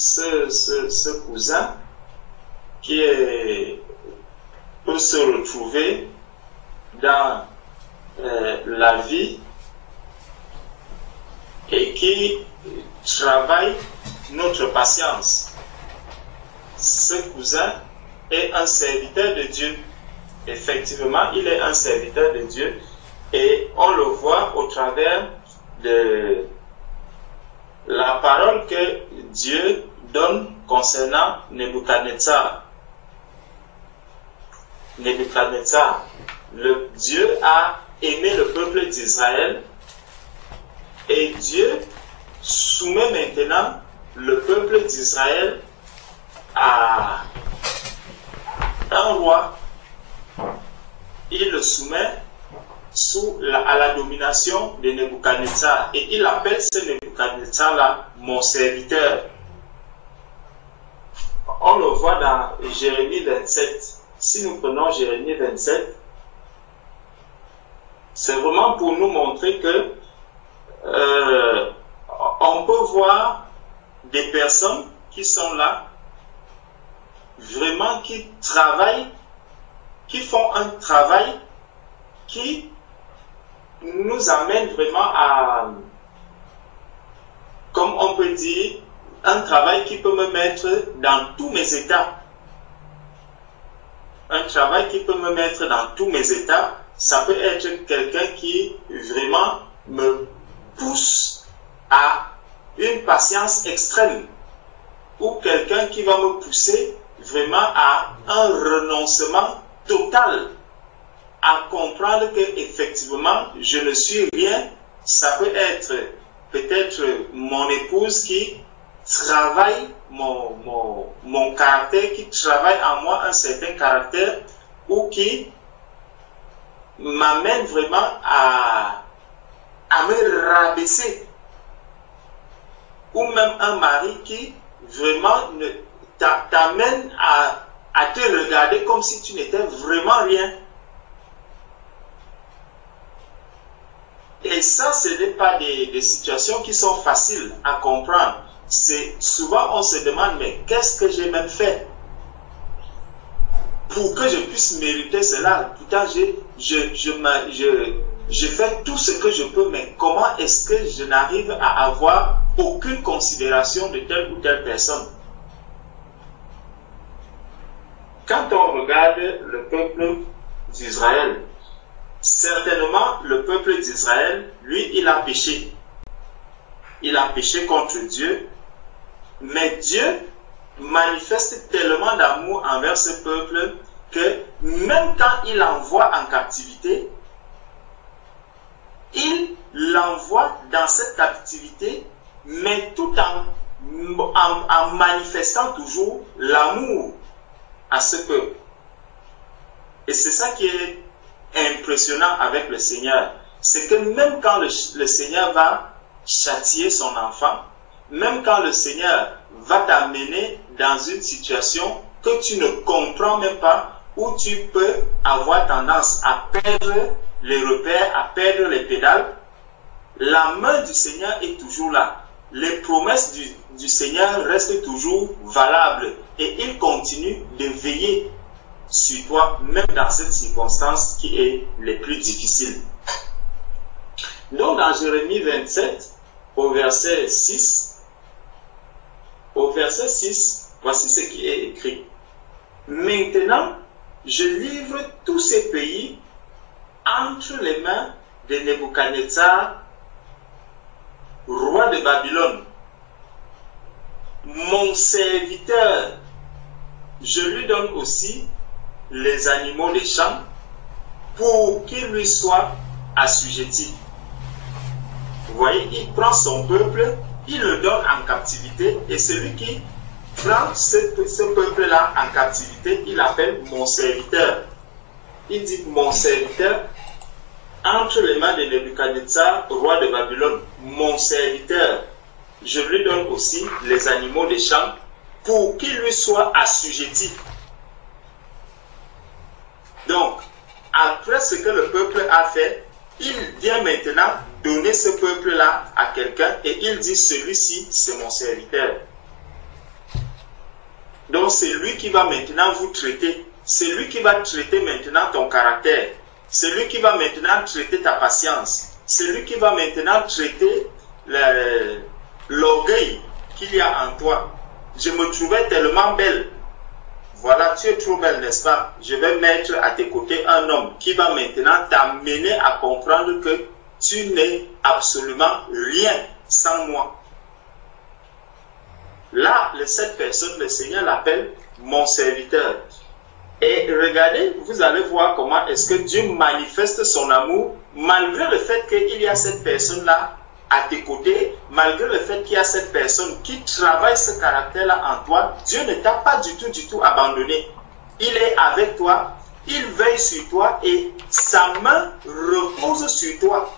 cousin peut se retrouver dans la vie et qui travaille notre patience. Ce cousin est un serviteur de Dieu. Effectivement, il est un serviteur de Dieu et on le voit au travers de la parole que Dieu donne concernant Nebuchadnezzar. Nebuchadnezzar, Dieu a aimé le peuple d'Israël et Dieu soumet maintenant le peuple d'Israël à un roi. Il le soumet à la domination de Nebuchadnezzar et il appelle ce Nebuchadnezzar-là mon serviteur. On le voit dans Jérémie 27. Si nous prenons Jérémie 27, c'est vraiment pour nous montrer que on peut voir des personnes qui sont là, vraiment qui travaillent, qui font un travail qui nous amène vraiment à, comme on peut dire, un travail qui peut me mettre dans tous mes états. Un travail qui peut me mettre dans tous mes états, ça peut être quelqu'un qui vraiment me pousse à une patience extrême ou quelqu'un qui va me pousser vraiment à un renoncement total, à comprendre que effectivement je ne suis rien. Ça peut être peut-être mon épouse qui travaille mon caractère, qui travaille en moi un certain caractère, ou qui m'amène vraiment à me rabaisser. Ou même un mari qui vraiment t'amène à te regarder comme si tu n'étais vraiment rien. Et ça, ce n'est pas des situations qui sont faciles à comprendre. Souvent, on se demande, mais qu'est-ce que j'ai même fait pour que je puisse mériter cela? Pourtant, je fais tout ce que je peux, mais comment est-ce que je n'arrive à avoir aucune considération de telle ou telle personne? Quand on regarde le peuple d'Israël, certainement le peuple d'Israël, lui, il a péché. Il a péché contre Dieu, mais Dieu manifeste tellement d'amour envers ce peuple que même quand il l'envoie en captivité, il l'envoie dans cette captivité, mais tout en manifestant toujours l'amour à ce peuple. Et c'est ça qui est impressionnant avec le Seigneur. C'est que même quand le Seigneur va châtier son enfant, même quand le Seigneur va t'amener dans une situation que tu ne comprends même pas, où tu peux avoir tendance à perdre les repères, à perdre les pédales, la main du Seigneur est toujours là. Les promesses du Seigneur restent toujours valables et il continue de veiller sur toi, même dans cette circonstance qui est les plus difficiles. Donc dans Jérémie 27, au verset 6, voici ce qui est écrit. Maintenant, je livre tous ces pays entre les mains de Nebuchadnezzar, roi de Babylone. Mon serviteur, je lui donne aussi les animaux des champs pour qu'ils lui soient assujettis. Vous voyez, il prend son peuple, il le donne en captivité, et celui qui prend ce peuple-là en captivité, il l'appelle mon serviteur. Il dit mon serviteur entre les mains de Nebuchadnezzar, roi de Babylone, mon serviteur. Je lui donne aussi les animaux des champs pour qu'il lui soit assujetti. Donc, après ce que le peuple a fait, il vient maintenant donner ce peuple-là à quelqu'un et il dit, celui-ci, c'est mon serviteur. Donc, c'est lui qui va maintenant vous traiter. C'est lui qui va traiter maintenant ton caractère. C'est lui qui va maintenant traiter ta patience. C'est lui qui va maintenant traiter l'orgueil qu'il y a en toi. Je me trouvais tellement belle. Voilà, tu es trop belle, n'est-ce pas? Je vais mettre à tes côtés un homme qui va maintenant t'amener à comprendre que tu n'es absolument rien sans moi. Là, cette personne, le Seigneur l'appelle mon serviteur. Et regardez, vous allez voir comment est-ce que Dieu manifeste son amour malgré le fait qu'il y a cette personne-là à tes côtés, malgré le fait qu'il y a cette personne qui travaille ce caractère-là en toi. Dieu ne t'a pas du tout abandonné. Il est avec toi, il veille sur toi et sa main repose sur toi.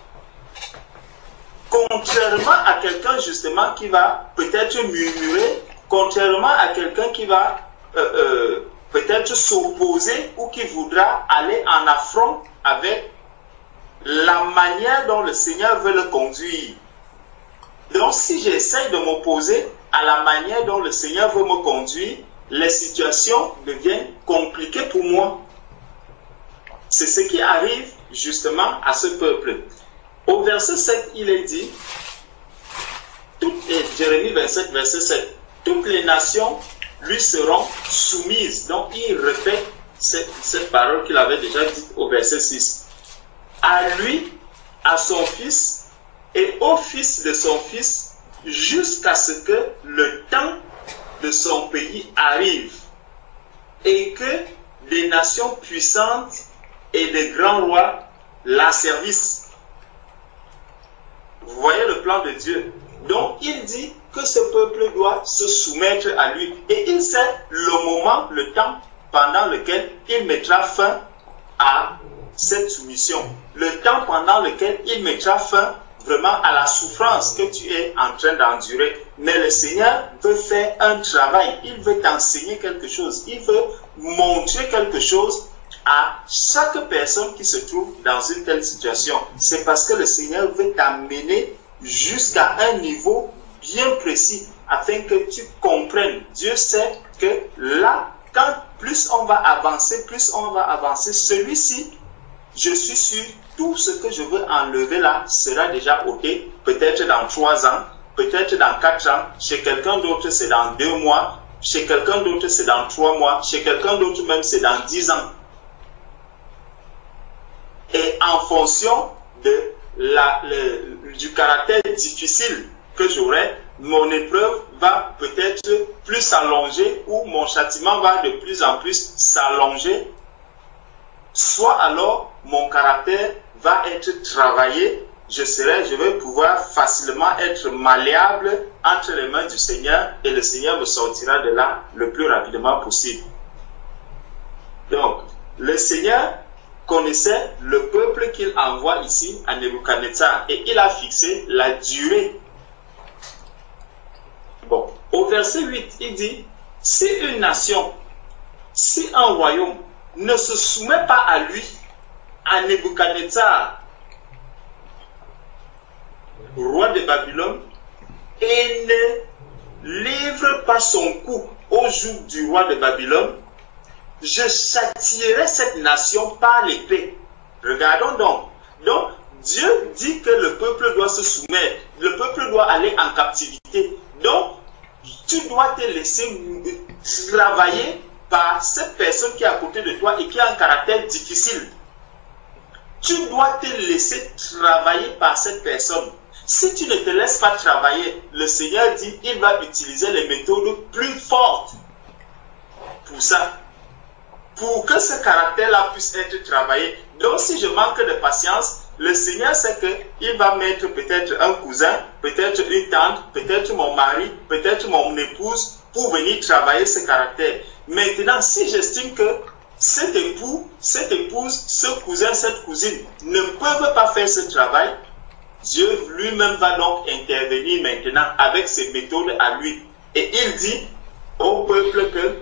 Contrairement à quelqu'un justement qui va peut-être murmurer, contrairement à quelqu'un qui va peut-être s'opposer ou qui voudra aller en affront avec la manière dont le Seigneur veut le conduire. Donc si j'essaie de m'opposer à la manière dont le Seigneur veut me conduire, les situations deviennent compliquées pour moi. C'est ce qui arrive justement à ce peuple. Au verset 7, il est dit, Jérémie 27, verset 7, toutes les nations lui seront soumises. Donc il répète cette parole qu'il avait déjà dite au verset 6. À lui, à son fils et au fils de son fils, jusqu'à ce que le temps de son pays arrive et que des nations puissantes et des grands rois la servissent. Vous voyez le plan de Dieu. Donc, il dit que ce peuple doit se soumettre à lui. Et il sait le moment, le temps pendant lequel il mettra fin à cette soumission. Le temps pendant lequel il mettra fin vraiment à la souffrance que tu es en train d'endurer. Mais le Seigneur veut faire un travail. Il veut t'enseigner quelque chose. Il veut montrer quelque chose à chaque personne qui se trouve dans une telle situation. C'est parce que le Seigneur veut t'amener jusqu'à un niveau bien précis afin que tu comprennes. Dieu sait que là, quand plus on va avancer, celui-ci, je suis sûr, tout ce que je veux enlever là sera déjà ôté, peut-être dans 3 ans, peut-être dans 4 ans, chez quelqu'un d'autre c'est dans 2 mois, chez quelqu'un d'autre c'est dans 3 mois, chez quelqu'un d'autre même c'est dans 10 ans. Et en fonction du caractère difficile que j'aurai, mon épreuve va peut-être plus s'allonger ou mon châtiment va de plus en plus s'allonger. Soit alors mon caractère va être travaillé, je vais pouvoir facilement être malléable entre les mains du Seigneur et le Seigneur me sortira de là le plus rapidement possible. Donc, le Seigneur connaissait le peuple qu'il envoie ici à Nebuchadnezzar et il a fixé la durée. Bon, au verset 8, il dit, si une nation, si un royaume ne se soumet pas à lui, à Nebuchadnezzar, roi de Babylone, et ne livre pas son cou au joug du roi de Babylone, je châtierai cette nation par l'épée. Regardons donc. Donc, Dieu dit que le peuple doit se soumettre, le peuple doit aller en captivité. Donc, tu dois te laisser travailler par cette personne qui est à côté de toi et qui a un caractère difficile. Tu dois te laisser travailler par cette personne. Si tu ne te laisses pas travailler, le Seigneur dit il va utiliser les méthodes plus fortes pour ça. Pour que ce caractère-là puisse être travaillé. Donc si je manque de patience, le Seigneur sait qu'il va mettre peut-être un cousin, peut-être une tante, peut-être mon mari, peut-être mon épouse pour venir travailler ce caractère. Maintenant, si j'estime que cet époux, cette épouse, ce cousin, cette cousine ne peuvent pas faire ce travail, Dieu lui-même va donc intervenir maintenant avec ses méthodes à lui. Et il dit au peuple que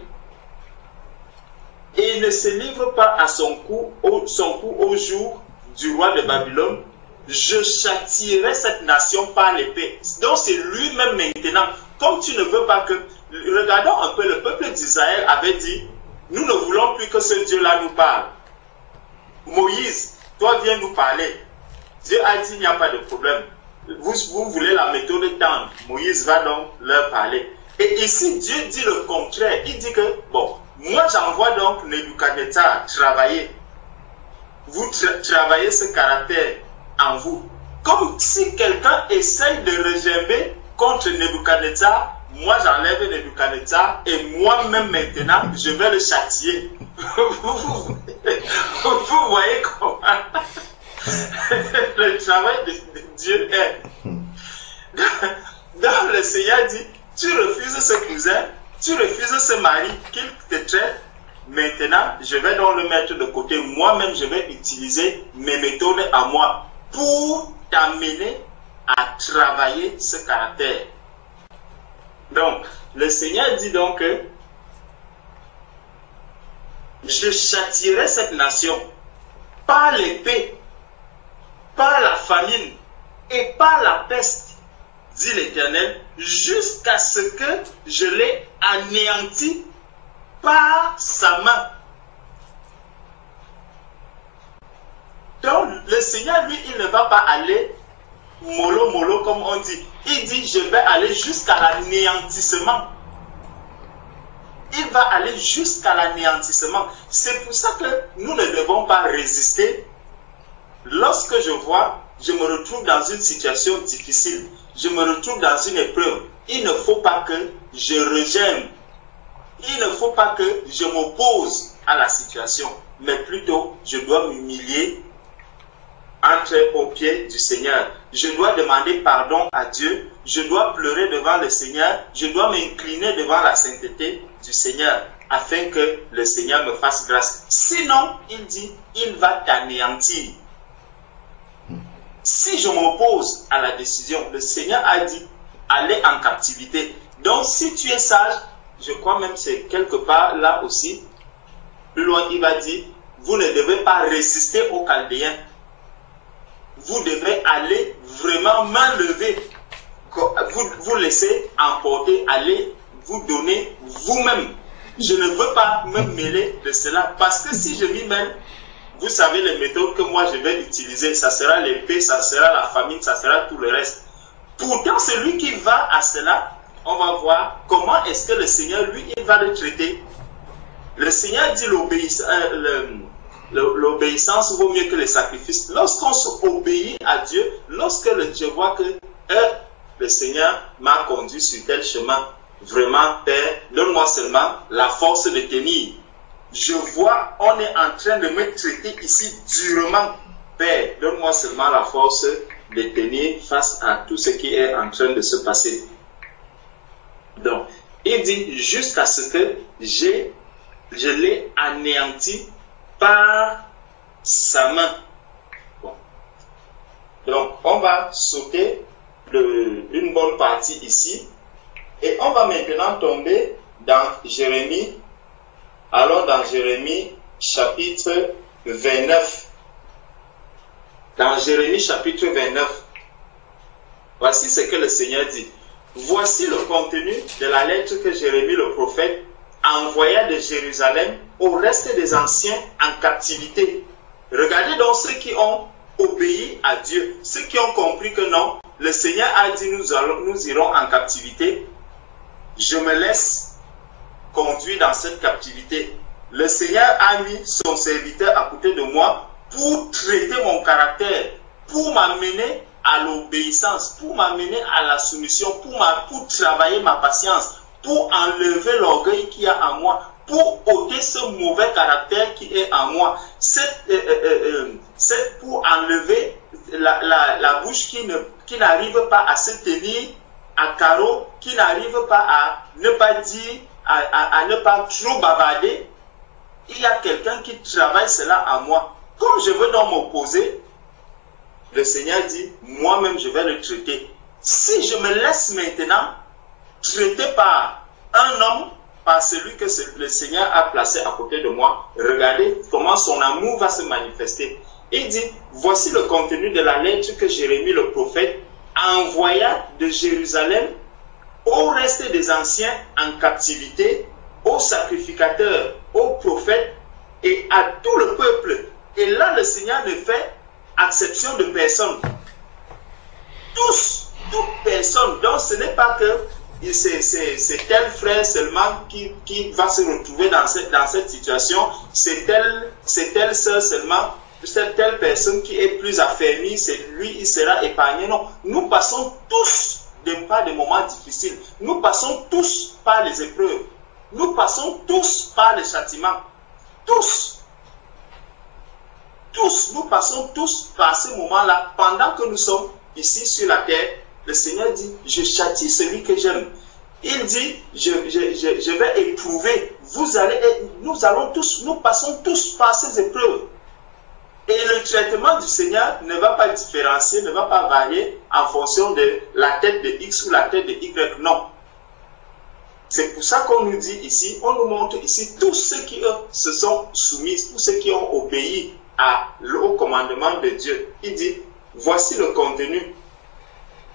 il ne se livre pas à son coup au jour du roi de Babylone, je châtierai cette nation par l'épée. Donc c'est lui-même maintenant. Comme tu ne veux pas que... Regardons un peu, le peuple d'Israël avait dit, nous ne voulons plus que ce Dieu-là nous parle. Moïse, toi viens nous parler. Dieu a dit, il n'y a pas de problème. Vous voulez la méthode tendre. Moïse va donc leur parler. Et ici, Dieu dit le contraire. Il dit que, bon, moi j'envoie donc Nebuchadnezzar travailler. Vous travaillez ce caractère en vous. Comme si quelqu'un essaye de regimber contre Nebuchadnezzar, moi j'enlève Nebuchadnezzar et moi-même maintenant je vais le châtier. Vous voyez comment le travail de Dieu est. Donc le Seigneur dit, tu refuses ce cousin, tu refuses ce mari qu'il te traite. Maintenant, je vais donc le mettre de côté. Moi-même, je vais utiliser mes méthodes à moi pour t'amener à travailler ce caractère. Donc, le Seigneur dit donc que je châtierai cette nation par l'épée, par la famine et par la peste, dit l'Éternel, jusqu'à ce que je l'ai anéanti par sa main. Donc, le Seigneur, lui, il ne va pas aller mollo mollo comme on dit. Il dit, je vais aller jusqu'à l'anéantissement. Il va aller jusqu'à l'anéantissement. C'est pour ça que nous ne devons pas résister. Lorsque je me retrouve dans une situation difficile, je me retrouve dans une épreuve, il ne faut pas que je rejette. Il ne faut pas que je m'oppose à la situation, mais plutôt je dois m'humilier aux pieds du Seigneur. je dois demander pardon à Dieu, je dois pleurer devant le Seigneur, je dois m'incliner devant la sainteté du Seigneur, afin que le Seigneur me fasse grâce. Sinon, il dit, il va t'anéantir. Si je m'oppose à la décision, le Seigneur a dit, allez en captivité. Donc, si tu es sage, je crois même c'est quelque part là aussi, plus loin, il va dire, vous ne devez pas résister aux Chaldéens. Vous devez aller vraiment main levée, vous laisser emporter, aller vous donner vous-même. Je ne veux pas me mêler de cela, parce que si je m'y mêle, vous savez les méthodes que moi je vais utiliser, ça sera l'épée, ça sera la famine, ça sera tout le reste. Pourtant, celui qui va à cela, on va voir comment est-ce que le Seigneur, lui, il va le traiter. Le Seigneur dit l'obéissance vaut mieux que les sacrifices. Lorsqu'on s'obéit à Dieu, lorsque je vois que le Seigneur m'a conduit sur tel chemin, vraiment, Père, donne-moi seulement la force de tenir. Je vois, on est en train de me traiter ici durement. Père, donne-moi seulement la force de tenir face à tout ce qui est en train de se passer. Donc, il dit jusqu'à ce que je l'ai anéanti par sa main. Bon. Donc, on va sauter une bonne partie ici. Et on va maintenant tomber dans Jérémie. Allons dans Jérémie chapitre 29. Dans Jérémie chapitre 29. Voici ce que le Seigneur dit. Voici le contenu de la lettre que Jérémie le prophète envoya de Jérusalem au reste des anciens en captivité. Regardez donc ceux qui ont obéi à Dieu, ceux qui ont compris que non, le Seigneur a dit nous irons en captivité. Je me laisse conduire dans cette captivité. Le Seigneur a mis son serviteur à côté de moi pour traiter mon caractère, pour m'amener à l'obéissance, pour m'amener à la soumission, pour travailler ma patience, pour enlever l'orgueil qu'il y a en moi, pour ôter ce mauvais caractère qui est en moi, pour enlever la bouche qui n'arrive pas à se tenir à carreau, qui n'arrive pas à ne pas dire, à ne pas trop bavarder. Il y a quelqu'un qui travaille cela en moi. Comme je veux donc m'opposer, le Seigneur dit, moi-même je vais le traiter. Si je me laisse maintenant traiter par un homme, par celui que le Seigneur a placé à côté de moi, regardez comment son amour va se manifester. Il dit, voici le contenu de la lettre que Jérémie le prophète envoya de Jérusalem au reste des anciens en captivité, aux sacrificateurs, aux prophètes et à tout le peuple. Et là, le Seigneur ne fait exception de personne. Toute personne. Donc, ce n'est pas que c'est tel frère seulement qui va se retrouver dans cette situation. C'est telle sœur seulement. C'est telle personne qui est plus affermie. C'est lui, il sera épargné. Non. Nous passons tous par des moments difficiles. Nous passons tous par les épreuves. Nous passons tous par les châtiments. Tous, nous passons tous par ces moments-là. Pendant que nous sommes ici sur la terre, le Seigneur dit, je châtie celui que j'aime. Il dit, je vais éprouver. Nous passons tous par ces épreuves. Et le traitement du Seigneur ne va pas différencier, ne va pas varier en fonction de la tête de X ou la tête de Y. Non. C'est pour ça qu'on nous dit ici, on nous montre ici tous ceux qui se sont soumis, tous ceux qui ont obéi au commandement de Dieu. Il dit, voici le contenu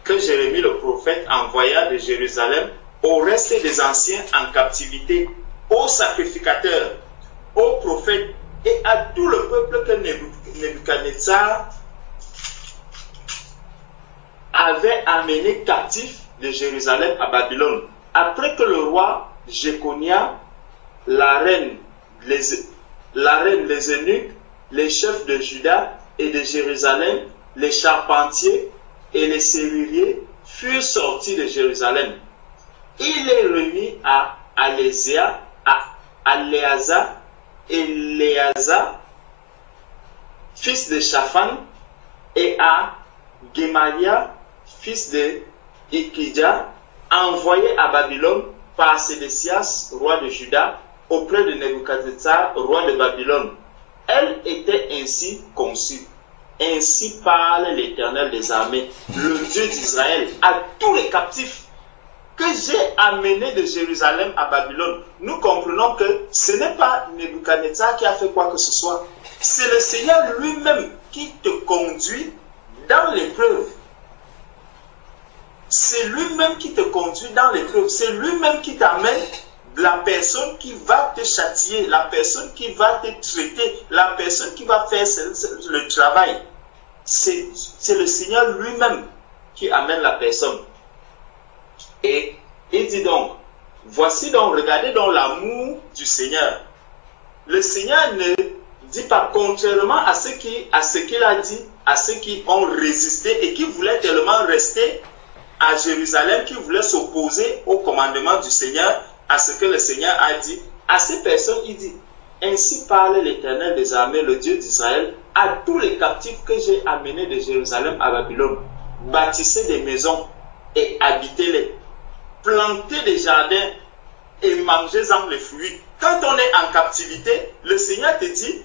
que Jérémie le prophète envoya de Jérusalem au reste des anciens en captivité, aux sacrificateurs, aux prophètes et à tout le peuple que Nebuchadnezzar avait amené captif de Jérusalem à Babylone. Après que le roi Jéconia, la reine, les eunuques, les chefs de Juda et de Jérusalem, les charpentiers et les serruriers furent sortis de Jérusalem, il est remis à Éléazar, fils de Shaphan, et à Gemaria, fils de Ikidja, envoyé à Babylone par Sédécias, roi de Juda, auprès de Nebuchadnezzar, roi de Babylone. Elle était ainsi conçue. Ainsi parle l'Éternel des armées, le Dieu d'Israël, à tous les captifs que j'ai amenés de Jérusalem à Babylone. Nous comprenons que ce n'est pas Nebuchadnezzar qui a fait quoi que ce soit. C'est le Seigneur lui-même qui te conduit dans l'épreuve. C'est lui-même qui te conduit dans l'épreuve. C'est lui-même qui t'amène la personne qui va te châtier, la personne qui va te traiter, la personne qui va faire le travail. C'est le Seigneur lui-même qui amène la personne. Et il dit donc, voici donc, regardez donc l'amour du Seigneur. Le Seigneur ne dit pas, contrairement à ce qu'il a dit, à ceux qui ont résisté et qui voulaient tellement rester à Jérusalem, qui voulaient s'opposer au commandement du Seigneur, à ce que le Seigneur a dit, à ces personnes, il dit, ainsi parle l'Éternel des armées, le Dieu d'Israël, à tous les captifs que j'ai amenés de Jérusalem à Babylone. Bâtissez des maisons et habitez-les. Plantez des jardins et mangez-en les fruits. Quand on est en captivité, le Seigneur te dit,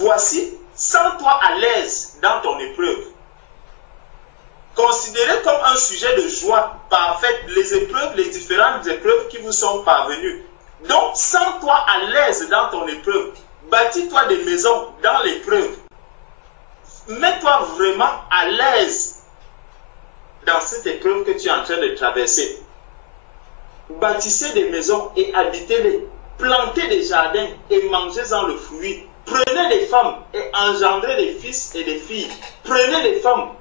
voici, sens-toi à l'aise dans ton épreuve. Considérez comme un sujet de joie parfaite les épreuves, les différentes épreuves qui vous sont parvenues. Donc, sens-toi à l'aise dans ton épreuve. Bâtis-toi des maisons dans l'épreuve. Mets-toi vraiment à l'aise dans cette épreuve que tu es en train de traverser. Bâtissez des maisons et habitez-les. Plantez des jardins et mangez-en le fruit. Prenez des femmes et engendrez des fils et des filles. Prenez des femmes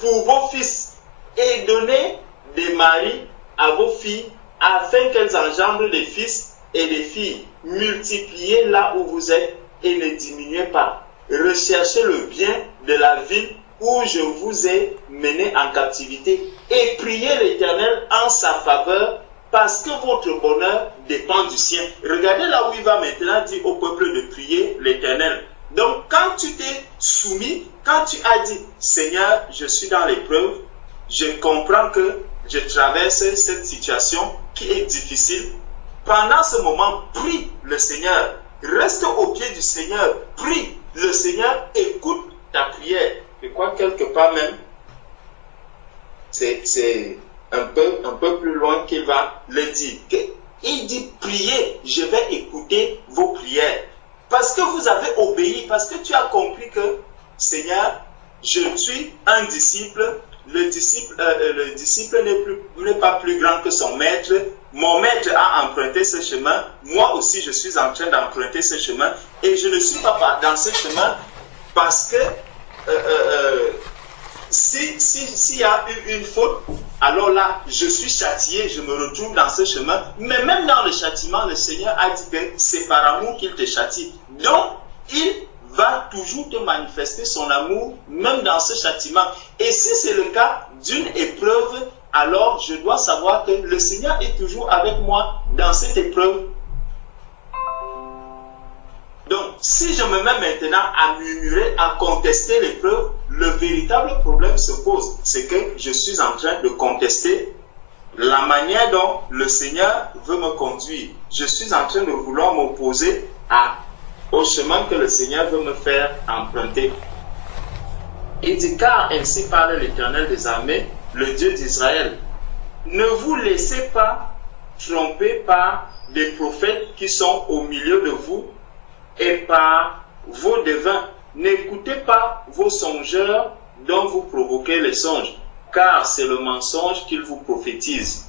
pour vos fils et donnez des maris à vos filles afin qu'elles engendrent des fils et des filles. Multipliez là où vous êtes et ne diminuez pas. Recherchez le bien de la ville où je vous ai mené en captivité et priez l'Éternel en sa faveur parce que votre bonheur dépend du sien. Regardez là où il va maintenant dire au peuple de prier l'Éternel. Donc quand tu t'es soumis, quand tu as dit Seigneur, je suis dans l'épreuve, je comprends que je traverse cette situation qui est difficile. Pendant ce moment, prie le Seigneur. Reste au pied du Seigneur. Prie le Seigneur. Écoute ta prière. Et quoi, quelque part même, c'est un peu plus loin qu'il va le dire. Il dit priez, je vais écouter vos prières. Parce que vous avez obéi, parce que tu as compris que Seigneur, je suis un disciple. Le disciple n'est pas plus grand que son maître. Mon maître a emprunté ce chemin. Moi aussi, je suis en train d'emprunter ce chemin. Et je ne suis pas dans ce chemin parce que s'il y a eu une faute, alors là, je suis châtié, je me retrouve dans ce chemin. Mais même dans le châtiment, le Seigneur a dit que c'est par amour qu'il te châtie. Donc, il va toujours te manifester son amour, même dans ce châtiment. Et si c'est le cas d'une épreuve, alors je dois savoir que le Seigneur est toujours avec moi dans cette épreuve. Donc, si je me mets maintenant à murmurer, à contester l'épreuve, le véritable problème se pose. C'est que je suis en train de contester la manière dont le Seigneur veut me conduire. Je suis en train de vouloir m'opposer au chemin que le Seigneur veut me faire emprunter. Il dit, car ainsi parle l'Éternel des armées, le Dieu d'Israël. Ne vous laissez pas tromper par des prophètes qui sont au milieu de vous et par vos devins. N'écoutez pas vos songeurs dont vous provoquez les songes, car c'est le mensonge qu'ils vous prophétisent.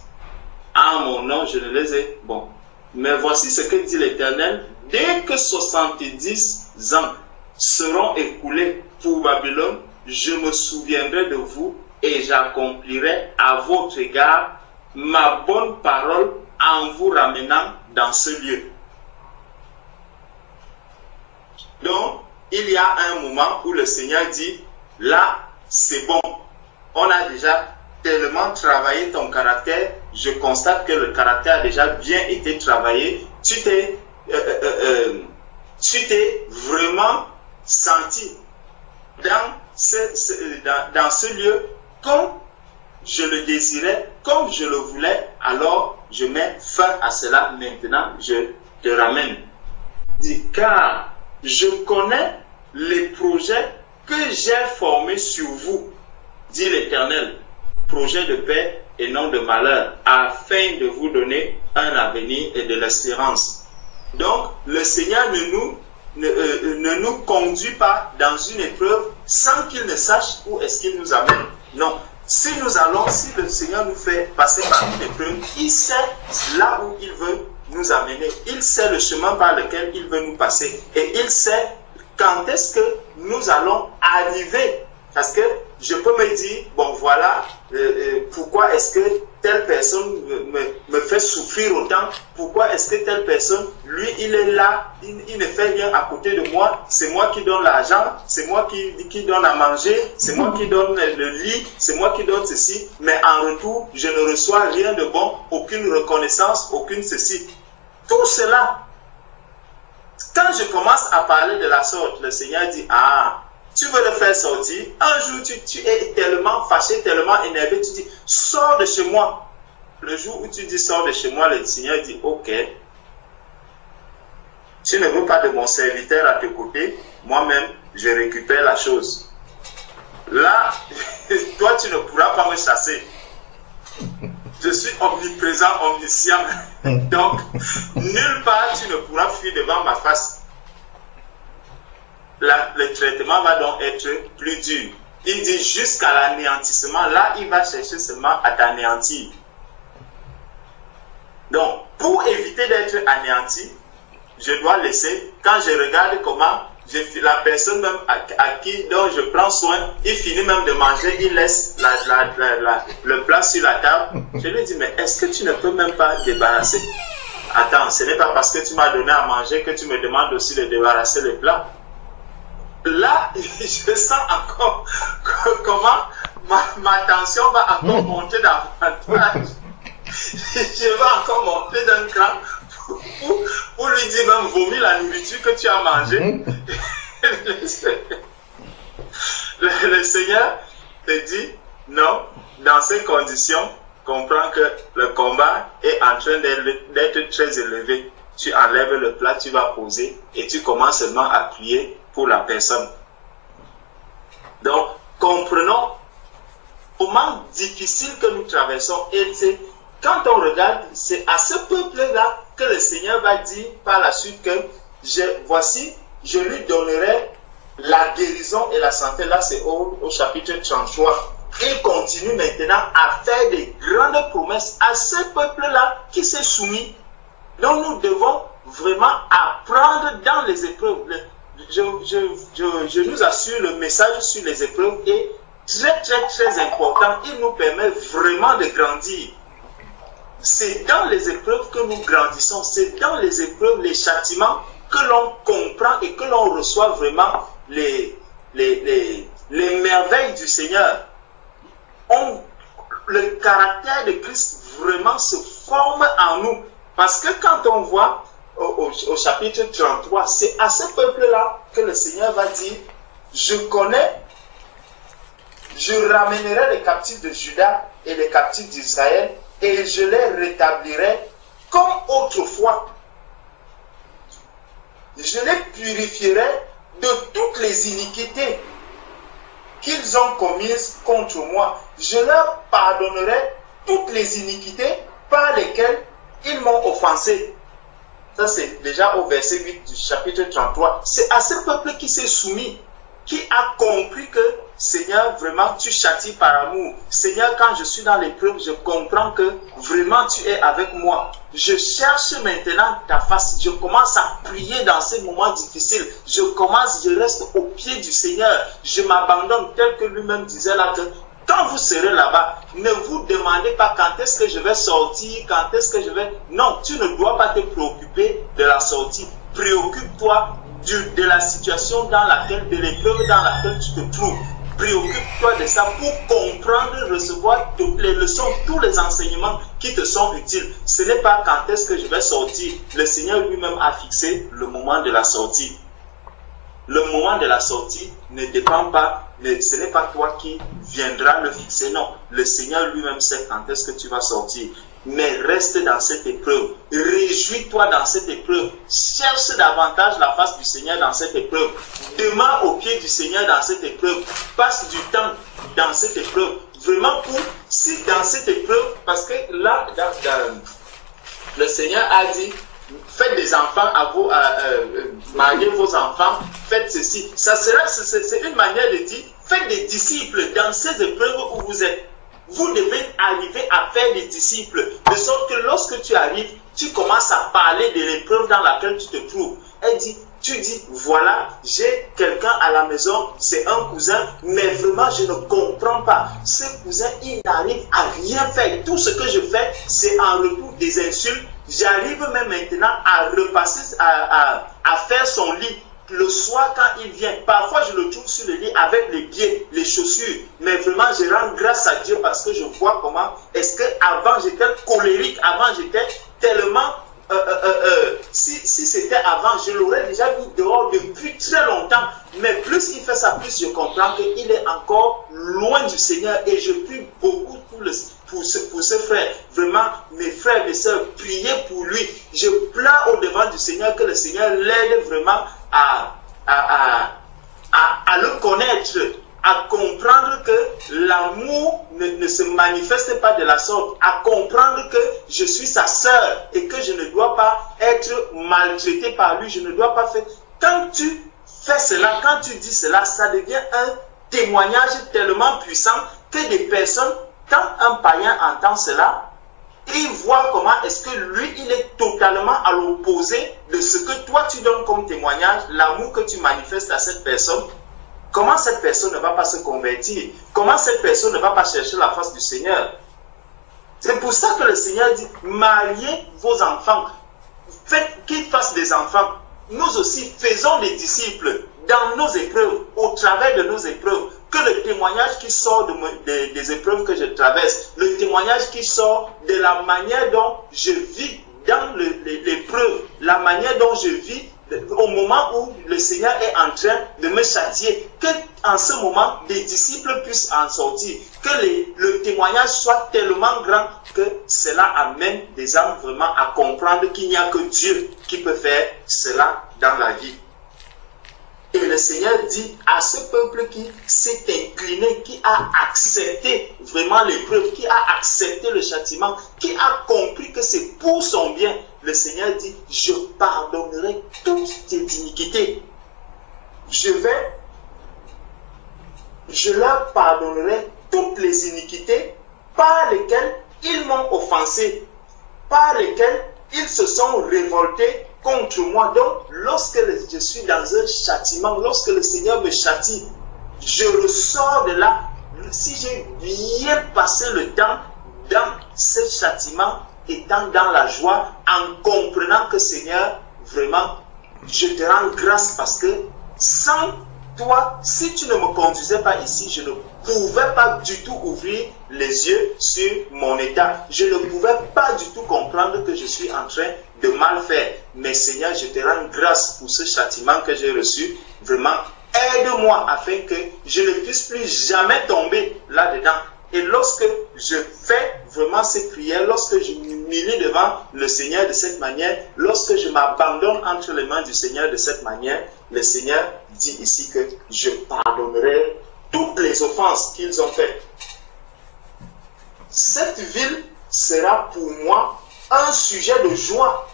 En mon nom, je ne les ai... Bon. Mais voici ce que dit l'Éternel. Dès que 70 ans seront écoulés pour Babylone, je me souviendrai de vous et j'accomplirai à votre égard ma bonne parole en vous ramenant dans ce lieu. Donc, il y a un moment où le Seigneur dit, là, c'est bon. On a déjà tellement travaillé ton caractère. Je constate que le caractère a déjà bien été travaillé. Tu t'es vraiment senti dans dans ce lieu comme je le désirais, comme je le voulais, alors je mets fin à cela. Maintenant, je te ramène. Dit, car je connais les projets que j'ai formés sur vous, dit l'Éternel, projets de paix et non de malheur, afin de vous donner un avenir et de l'espérance. Donc, le Seigneur ne nous conduit pas dans une épreuve sans qu'il ne sache où est-ce qu'il nous amène. Non. Si le Seigneur nous fait passer par une épreuve, il sait là où il veut nous amener. Il sait le chemin par lequel il veut nous passer. Et il sait quand est-ce que nous allons arriver. Parce que je peux me dire, bon voilà, pourquoi est-ce que telle personne me fait souffrir autant? Pourquoi est-ce que telle personne, lui, il est là, il ne fait rien à côté de moi? C'est moi qui donne l'argent, c'est moi qui donne à manger, c'est moi qui donne le lit, c'est moi qui donne ceci. Mais en retour, je ne reçois rien de bon, aucune reconnaissance, aucune ceci. Tout cela, quand je commence à parler de la sorte, le Seigneur dit, ah, tu veux le faire sortir, un jour tu es tellement fâché, tellement énervé, tu dis, sors de chez moi. Le jour où tu dis, sors de chez moi, le Seigneur dit, ok, tu ne veux pas de mon serviteur à tes côtés, moi-même, je récupère la chose. Là, toi, tu ne pourras pas me chasser. Je suis omniprésent, omniscient, donc, nulle part tu ne pourras fuir devant ma face. Le traitement va donc être plus dur. Il dit jusqu'à l'anéantissement. Là, il va chercher seulement à t'anéantir. Donc, pour éviter d'être anéanti, je dois laisser, quand je regarde comment la personne même dont je prends soin, il finit même de manger, il laisse le plat sur la table. Je lui dis, mais est-ce que tu ne peux même pas débarrasser? Attends, ce n'est pas parce que tu m'as donné à manger que tu me demandes aussi de débarrasser le plat. Là, je sens encore comment ma tension va encore monter davantage. Je vais encore monter d'un cran pour lui dire même vomir la nourriture que tu as mangée. Le Seigneur te dit non, dans ces conditions, comprends que le combat est en train d'être très élevé. Tu enlèves le plat, tu vas poser et tu commences seulement à prier pour la personne. Donc, comprenons comment difficile que nous traversons. Et quand on regarde, c'est à ce peuple-là que le Seigneur va dire par la suite que voici, je lui donnerai la guérison et la santé. Là, c'est au chapitre 33. Il continue maintenant à faire des grandes promesses à ce peuple-là qui s'est soumis. Donc, nous devons vraiment apprendre dans les épreuves. Je nous assure, le message sur les épreuves est très important. Il nous permet vraiment de grandir. C'est dans les épreuves que nous grandissons. C'est dans les épreuves, les châtiments que l'on comprend et que l'on reçoit vraiment les merveilles du Seigneur. Le caractère de Christ vraiment se forme en nous. Parce que quand on voit au chapitre 33, c'est à ce peuple-là que le Seigneur va dire, je connais, je ramènerai les captifs de Juda et les captifs d'Israël et je les rétablirai comme autrefois. Je les purifierai de toutes les iniquités qu'ils ont commises contre moi. Je leur pardonnerai toutes les iniquités par lesquelles ils m'ont offensé. Ça, c'est déjà au verset 8 du chapitre 33. C'est à ce peuple qui s'est soumis, qui a compris que, Seigneur, vraiment, tu châties par amour. Seigneur, quand je suis dans l'épreuve, je comprends que vraiment tu es avec moi. Je cherche maintenant ta face. Je commence à prier dans ces moments difficiles. Je reste au pied du Seigneur. Je m'abandonne tel que lui-même disait là que quand vous serez là-bas, ne vous demandez pas quand est-ce que je vais sortir, quand est-ce que je vais... Non, tu ne dois pas te préoccuper de la sortie. Préoccupe-toi de la situation dans laquelle, de l'épreuve dans laquelle tu te trouves. Préoccupe-toi de ça pour comprendre, recevoir toutes les leçons, tous les enseignements qui te sont utiles. Ce n'est pas quand est-ce que je vais sortir. Le Seigneur lui-même a fixé le moment de la sortie. Le moment de la sortie ne dépend pas mais ce n'est pas toi qui viendras le fixer, non. Le Seigneur lui-même sait quand est-ce que tu vas sortir. Mais reste dans cette épreuve. Réjouis-toi dans cette épreuve. Cherche davantage la face du Seigneur dans cette épreuve. Demeure au pied du Seigneur dans cette épreuve. Passe du temps dans cette épreuve. Vraiment si dans cette épreuve, parce que là, le Seigneur a dit, faites des enfants à vos, mariez vos enfants, faites ceci. C'est une manière de dire, faites des disciples dans ces épreuves où vous êtes. Vous devez arriver à faire des disciples, de sorte que lorsque tu arrives, tu commences à parler de l'épreuve dans laquelle tu te trouves. Tu dis, voilà, j'ai quelqu'un à la maison, c'est un cousin, mais vraiment je ne comprends pas. Ce cousin, il n'arrive à rien faire. Tout ce que je fais, c'est en retour des insultes. J'arrive même maintenant à repasser, à faire son lit. Le soir, quand il vient, parfois je le trouve sur le lit avec les pieds, les chaussures. Mais vraiment, je rends grâce à Dieu parce que je vois comment est-ce qu'avant j'étais colérique, avant j'étais tellement... si c'était avant, je l'aurais déjà mis dehors depuis très longtemps. Mais plus il fait ça, plus je comprends qu'il est encore loin du Seigneur. Et je prie beaucoup pour ce frère. Vraiment, mes frères et sœurs, priez pour lui. Je pleure au devant du Seigneur que le Seigneur l'aide vraiment à le connaître, à comprendre que l'amour ne se manifeste pas de la sorte, à comprendre que je suis sa sœur et que je ne dois pas être maltraité par lui, je ne dois pas faire. Quand tu fais cela, quand tu dis cela, ça devient un témoignage tellement puissant que des personnes, quand un païen entend cela, il voit comment est-ce que lui, il est totalement à l'opposé de ce que toi tu donnes comme témoignage, l'amour que tu manifestes à cette personne. Comment cette personne ne va pas se convertir? Comment cette personne ne va pas chercher la face du Seigneur? C'est pour ça que le Seigneur dit, mariez vos enfants, faites qu'ils fassent des enfants. Nous aussi faisons des disciples dans nos épreuves, au travers de nos épreuves. Que le témoignage qui sort des épreuves que je traverse, le témoignage qui sort de la manière dont je vis dans l'épreuve, la manière dont je vis au moment où le Seigneur est en train de me châtier, qu'en ce moment, des disciples puissent en sortir, que le témoignage soit tellement grand que cela amène des âmes vraiment à comprendre qu'il n'y a que Dieu qui peut faire cela dans la vie. Et le Seigneur dit à ce peuple qui s'est incliné, qui a accepté vraiment l'épreuve, qui a accepté le châtiment, qui a compris que c'est pour son bien, le Seigneur dit, je pardonnerai toutes tes iniquités. Je leur pardonnerai toutes les iniquités par lesquelles ils m'ont offensé, par lesquelles ils se sont révoltés contre moi. Donc, lorsque je suis dans un châtiment, lorsque le Seigneur me châtie, je ressors de là. Si j'ai bien passé le temps dans ce châtiment, étant dans la joie, en comprenant que Seigneur, vraiment, je te rends grâce parce que sans toi, si tu ne me conduisais pas ici, je ne pouvais pas du tout ouvrir les yeux sur mon état. Je ne pouvais pas du tout comprendre que je suis en train de mal faire. Mais Seigneur, je te rends grâce pour ce châtiment que j'ai reçu. Vraiment, aide-moi afin que je ne puisse plus jamais tomber là-dedans. Et lorsque je fais vraiment ces prières, lorsque je m'humilie devant le Seigneur de cette manière, lorsque je m'abandonne entre les mains du Seigneur de cette manière, le Seigneur dit ici que je pardonnerai toutes les offenses qu'ils ont faites. Cette ville sera pour moi un sujet de joie,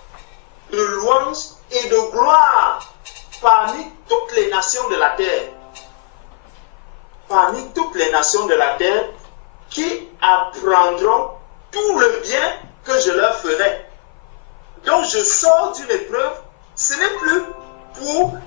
de louange et de gloire parmi toutes les nations de la terre. Parmi toutes les nations de la terre qui apprendront tout le bien que je leur ferai. Donc je sors d'une épreuve, ce n'est plus pour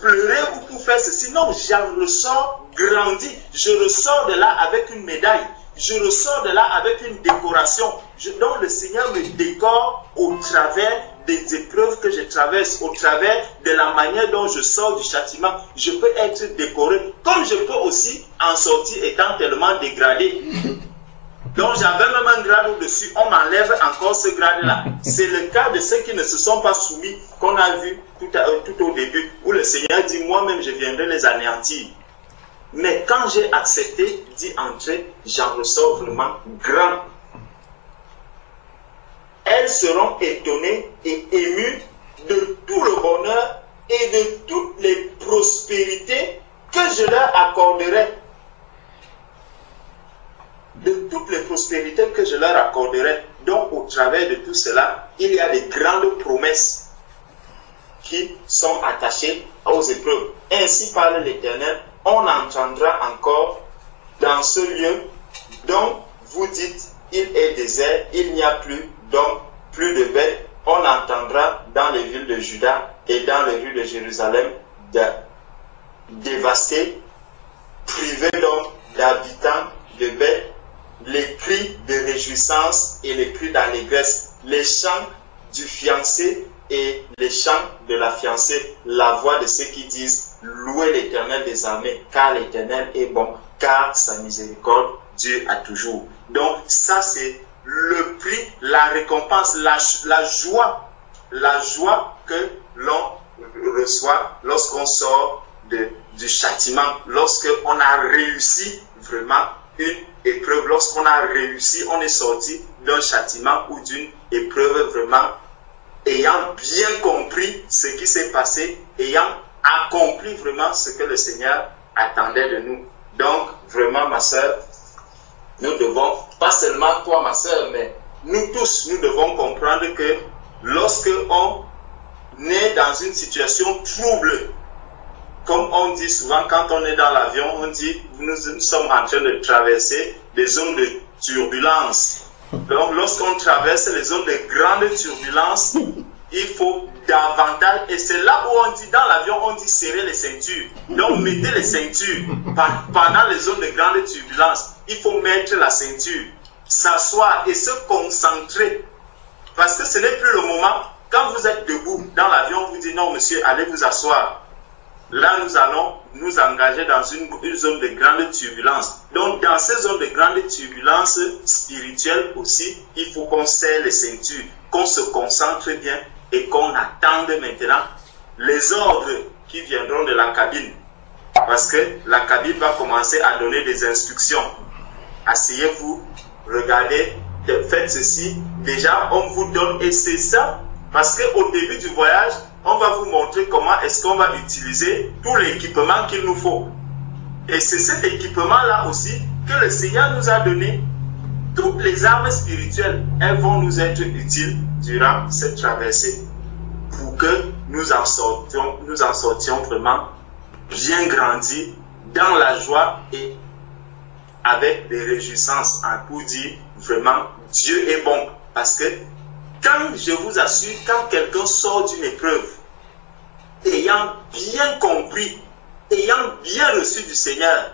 pleurer ou pour faire ceci. Non, j'en ressors grandi. Je ressors de là avec une médaille. Je ressors de là avec une décoration. Donc le Seigneur me décore au travers des épreuves que je traverse, au travers de la manière dont je sors du châtiment. Je peux être décoré, comme je peux aussi en sortir étant tellement dégradé. Donc j'avais même un grade au-dessus, on m'enlève encore ce grade-là. C'est le cas de ceux qui ne se sont pas soumis, qu'on a vu tout au début, où le Seigneur dit, moi-même je viendrai les anéantir. Mais quand j'ai accepté d'y entrer, j'en ressors vraiment grand. Elles seront étonnées et émues de tout le bonheur et de toutes les prospérités que je leur accorderai. De toutes les prospérités que je leur accorderai. Donc, au travers de tout cela, il y a des grandes promesses qui sont attachées aux épreuves. Ainsi parle l'Éternel, on entendra encore dans ce lieu dont vous dites, il est désert, il n'y a plus d'hommes, plus de bêtes. On entendra dans les villes de Juda et dans les rues de Jérusalem dévastées, privées d'hommes, d'habitants, de bêtes, les cris de réjouissance et les cris d'allégresse, les chants du fiancé et les chants de la fiancée, la voix de ceux qui disent « Louez l'Éternel des armées, car l'Éternel est bon, car sa miséricorde Dieu a toujours. » Donc ça c'est le prix, la récompense, la joie que l'on reçoit lorsqu'on sort du châtiment, lorsqu'on a réussi vraiment une épreuve, lorsqu'on a réussi, on est sorti d'un châtiment ou d'une épreuve vraiment, ayant bien compris ce qui s'est passé, ayant accompli vraiment ce que le Seigneur attendait de nous. Donc, vraiment, ma soeur, nous devons, pas seulement toi, ma soeur, mais nous tous, nous devons comprendre que lorsque on est dans une situation trouble, comme on dit souvent quand on est dans l'avion, on dit nous sommes en train de traverser des zones de turbulence. Donc lorsqu'on traverse les zones de grande turbulence, il faut davantage, et c'est là où on dit dans l'avion, on dit serrer les ceintures. Donc mettez les ceintures. Pendant les zones de grande turbulence, il faut mettre la ceinture, s'asseoir et se concentrer. Parce que ce n'est plus le moment, quand vous êtes debout dans l'avion, on vous dit non monsieur, allez vous asseoir. Là, nous allons nous engager dans une zone de grande turbulence. Donc, dans ces zones de grande turbulence spirituelle aussi, il faut qu'on serre les ceintures, qu'on se concentre bien et qu'on attende maintenant les ordres qui viendront de la cabine. Parce que la cabine va commencer à donner des instructions. Asseyez-vous, regardez, faites ceci. Déjà, on vous donne, et c'est ça, parce qu'au début du voyage, on va vous montrer comment est-ce qu'on va utiliser tout l'équipement qu'il nous faut. Et c'est cet équipement-là aussi que le Seigneur nous a donné. Toutes les armes spirituelles, elles vont nous être utiles durant cette traversée pour que nous en sortions vraiment bien grandis dans la joie et avec des réjouissances pour dire vraiment Dieu est bon. Parce que quand je vous assure, quand quelqu'un sort d'une épreuve, ayant bien compris, ayant bien reçu du Seigneur,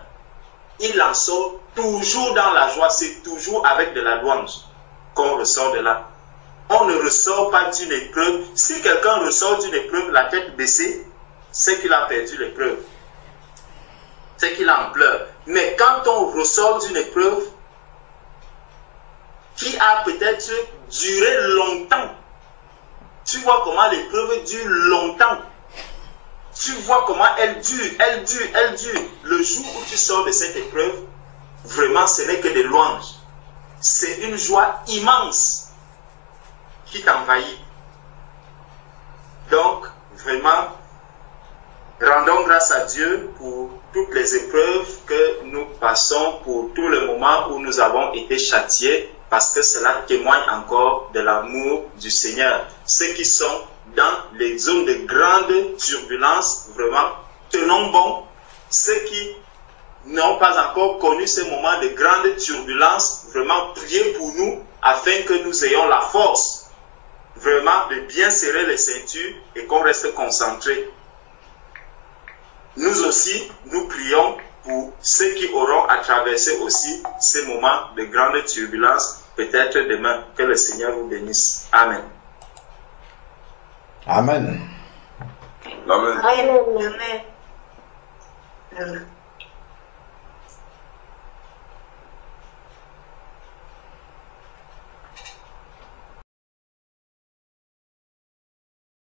il en sort toujours dans la joie, c'est toujours avec de la louange qu'on ressort de là. On ne ressort pas d'une épreuve. Si quelqu'un ressort d'une épreuve, la tête baissée, c'est qu'il a perdu l'épreuve. C'est qu'il en pleure. Mais quand on ressort d'une épreuve qui a peut-être duré longtemps, tu vois comment l'épreuve dure longtemps. Tu vois comment elle dure, elle dure, elle dure. Le jour où tu sors de cette épreuve, vraiment ce n'est que des louanges. C'est une joie immense qui t'envahit. Donc, vraiment, rendons grâce à Dieu pour toutes les épreuves que nous passons, pour tout le moment où nous avons été châtiés, parce que cela témoigne encore de l'amour du Seigneur. Ceux qui sont dans les zones de grande turbulence, vraiment, tenons bon. Ceux qui n'ont pas encore connu ces moments de grande turbulence, vraiment, priez pour nous, afin que nous ayons la force, vraiment, de bien serrer les ceintures et qu'on reste concentrés. Nous aussi, nous prions pour ceux qui auront à traverser aussi ces moments de grande turbulence, peut-être demain. Que le Seigneur vous bénisse. Amen. Amen. Amen. Amen. Amen.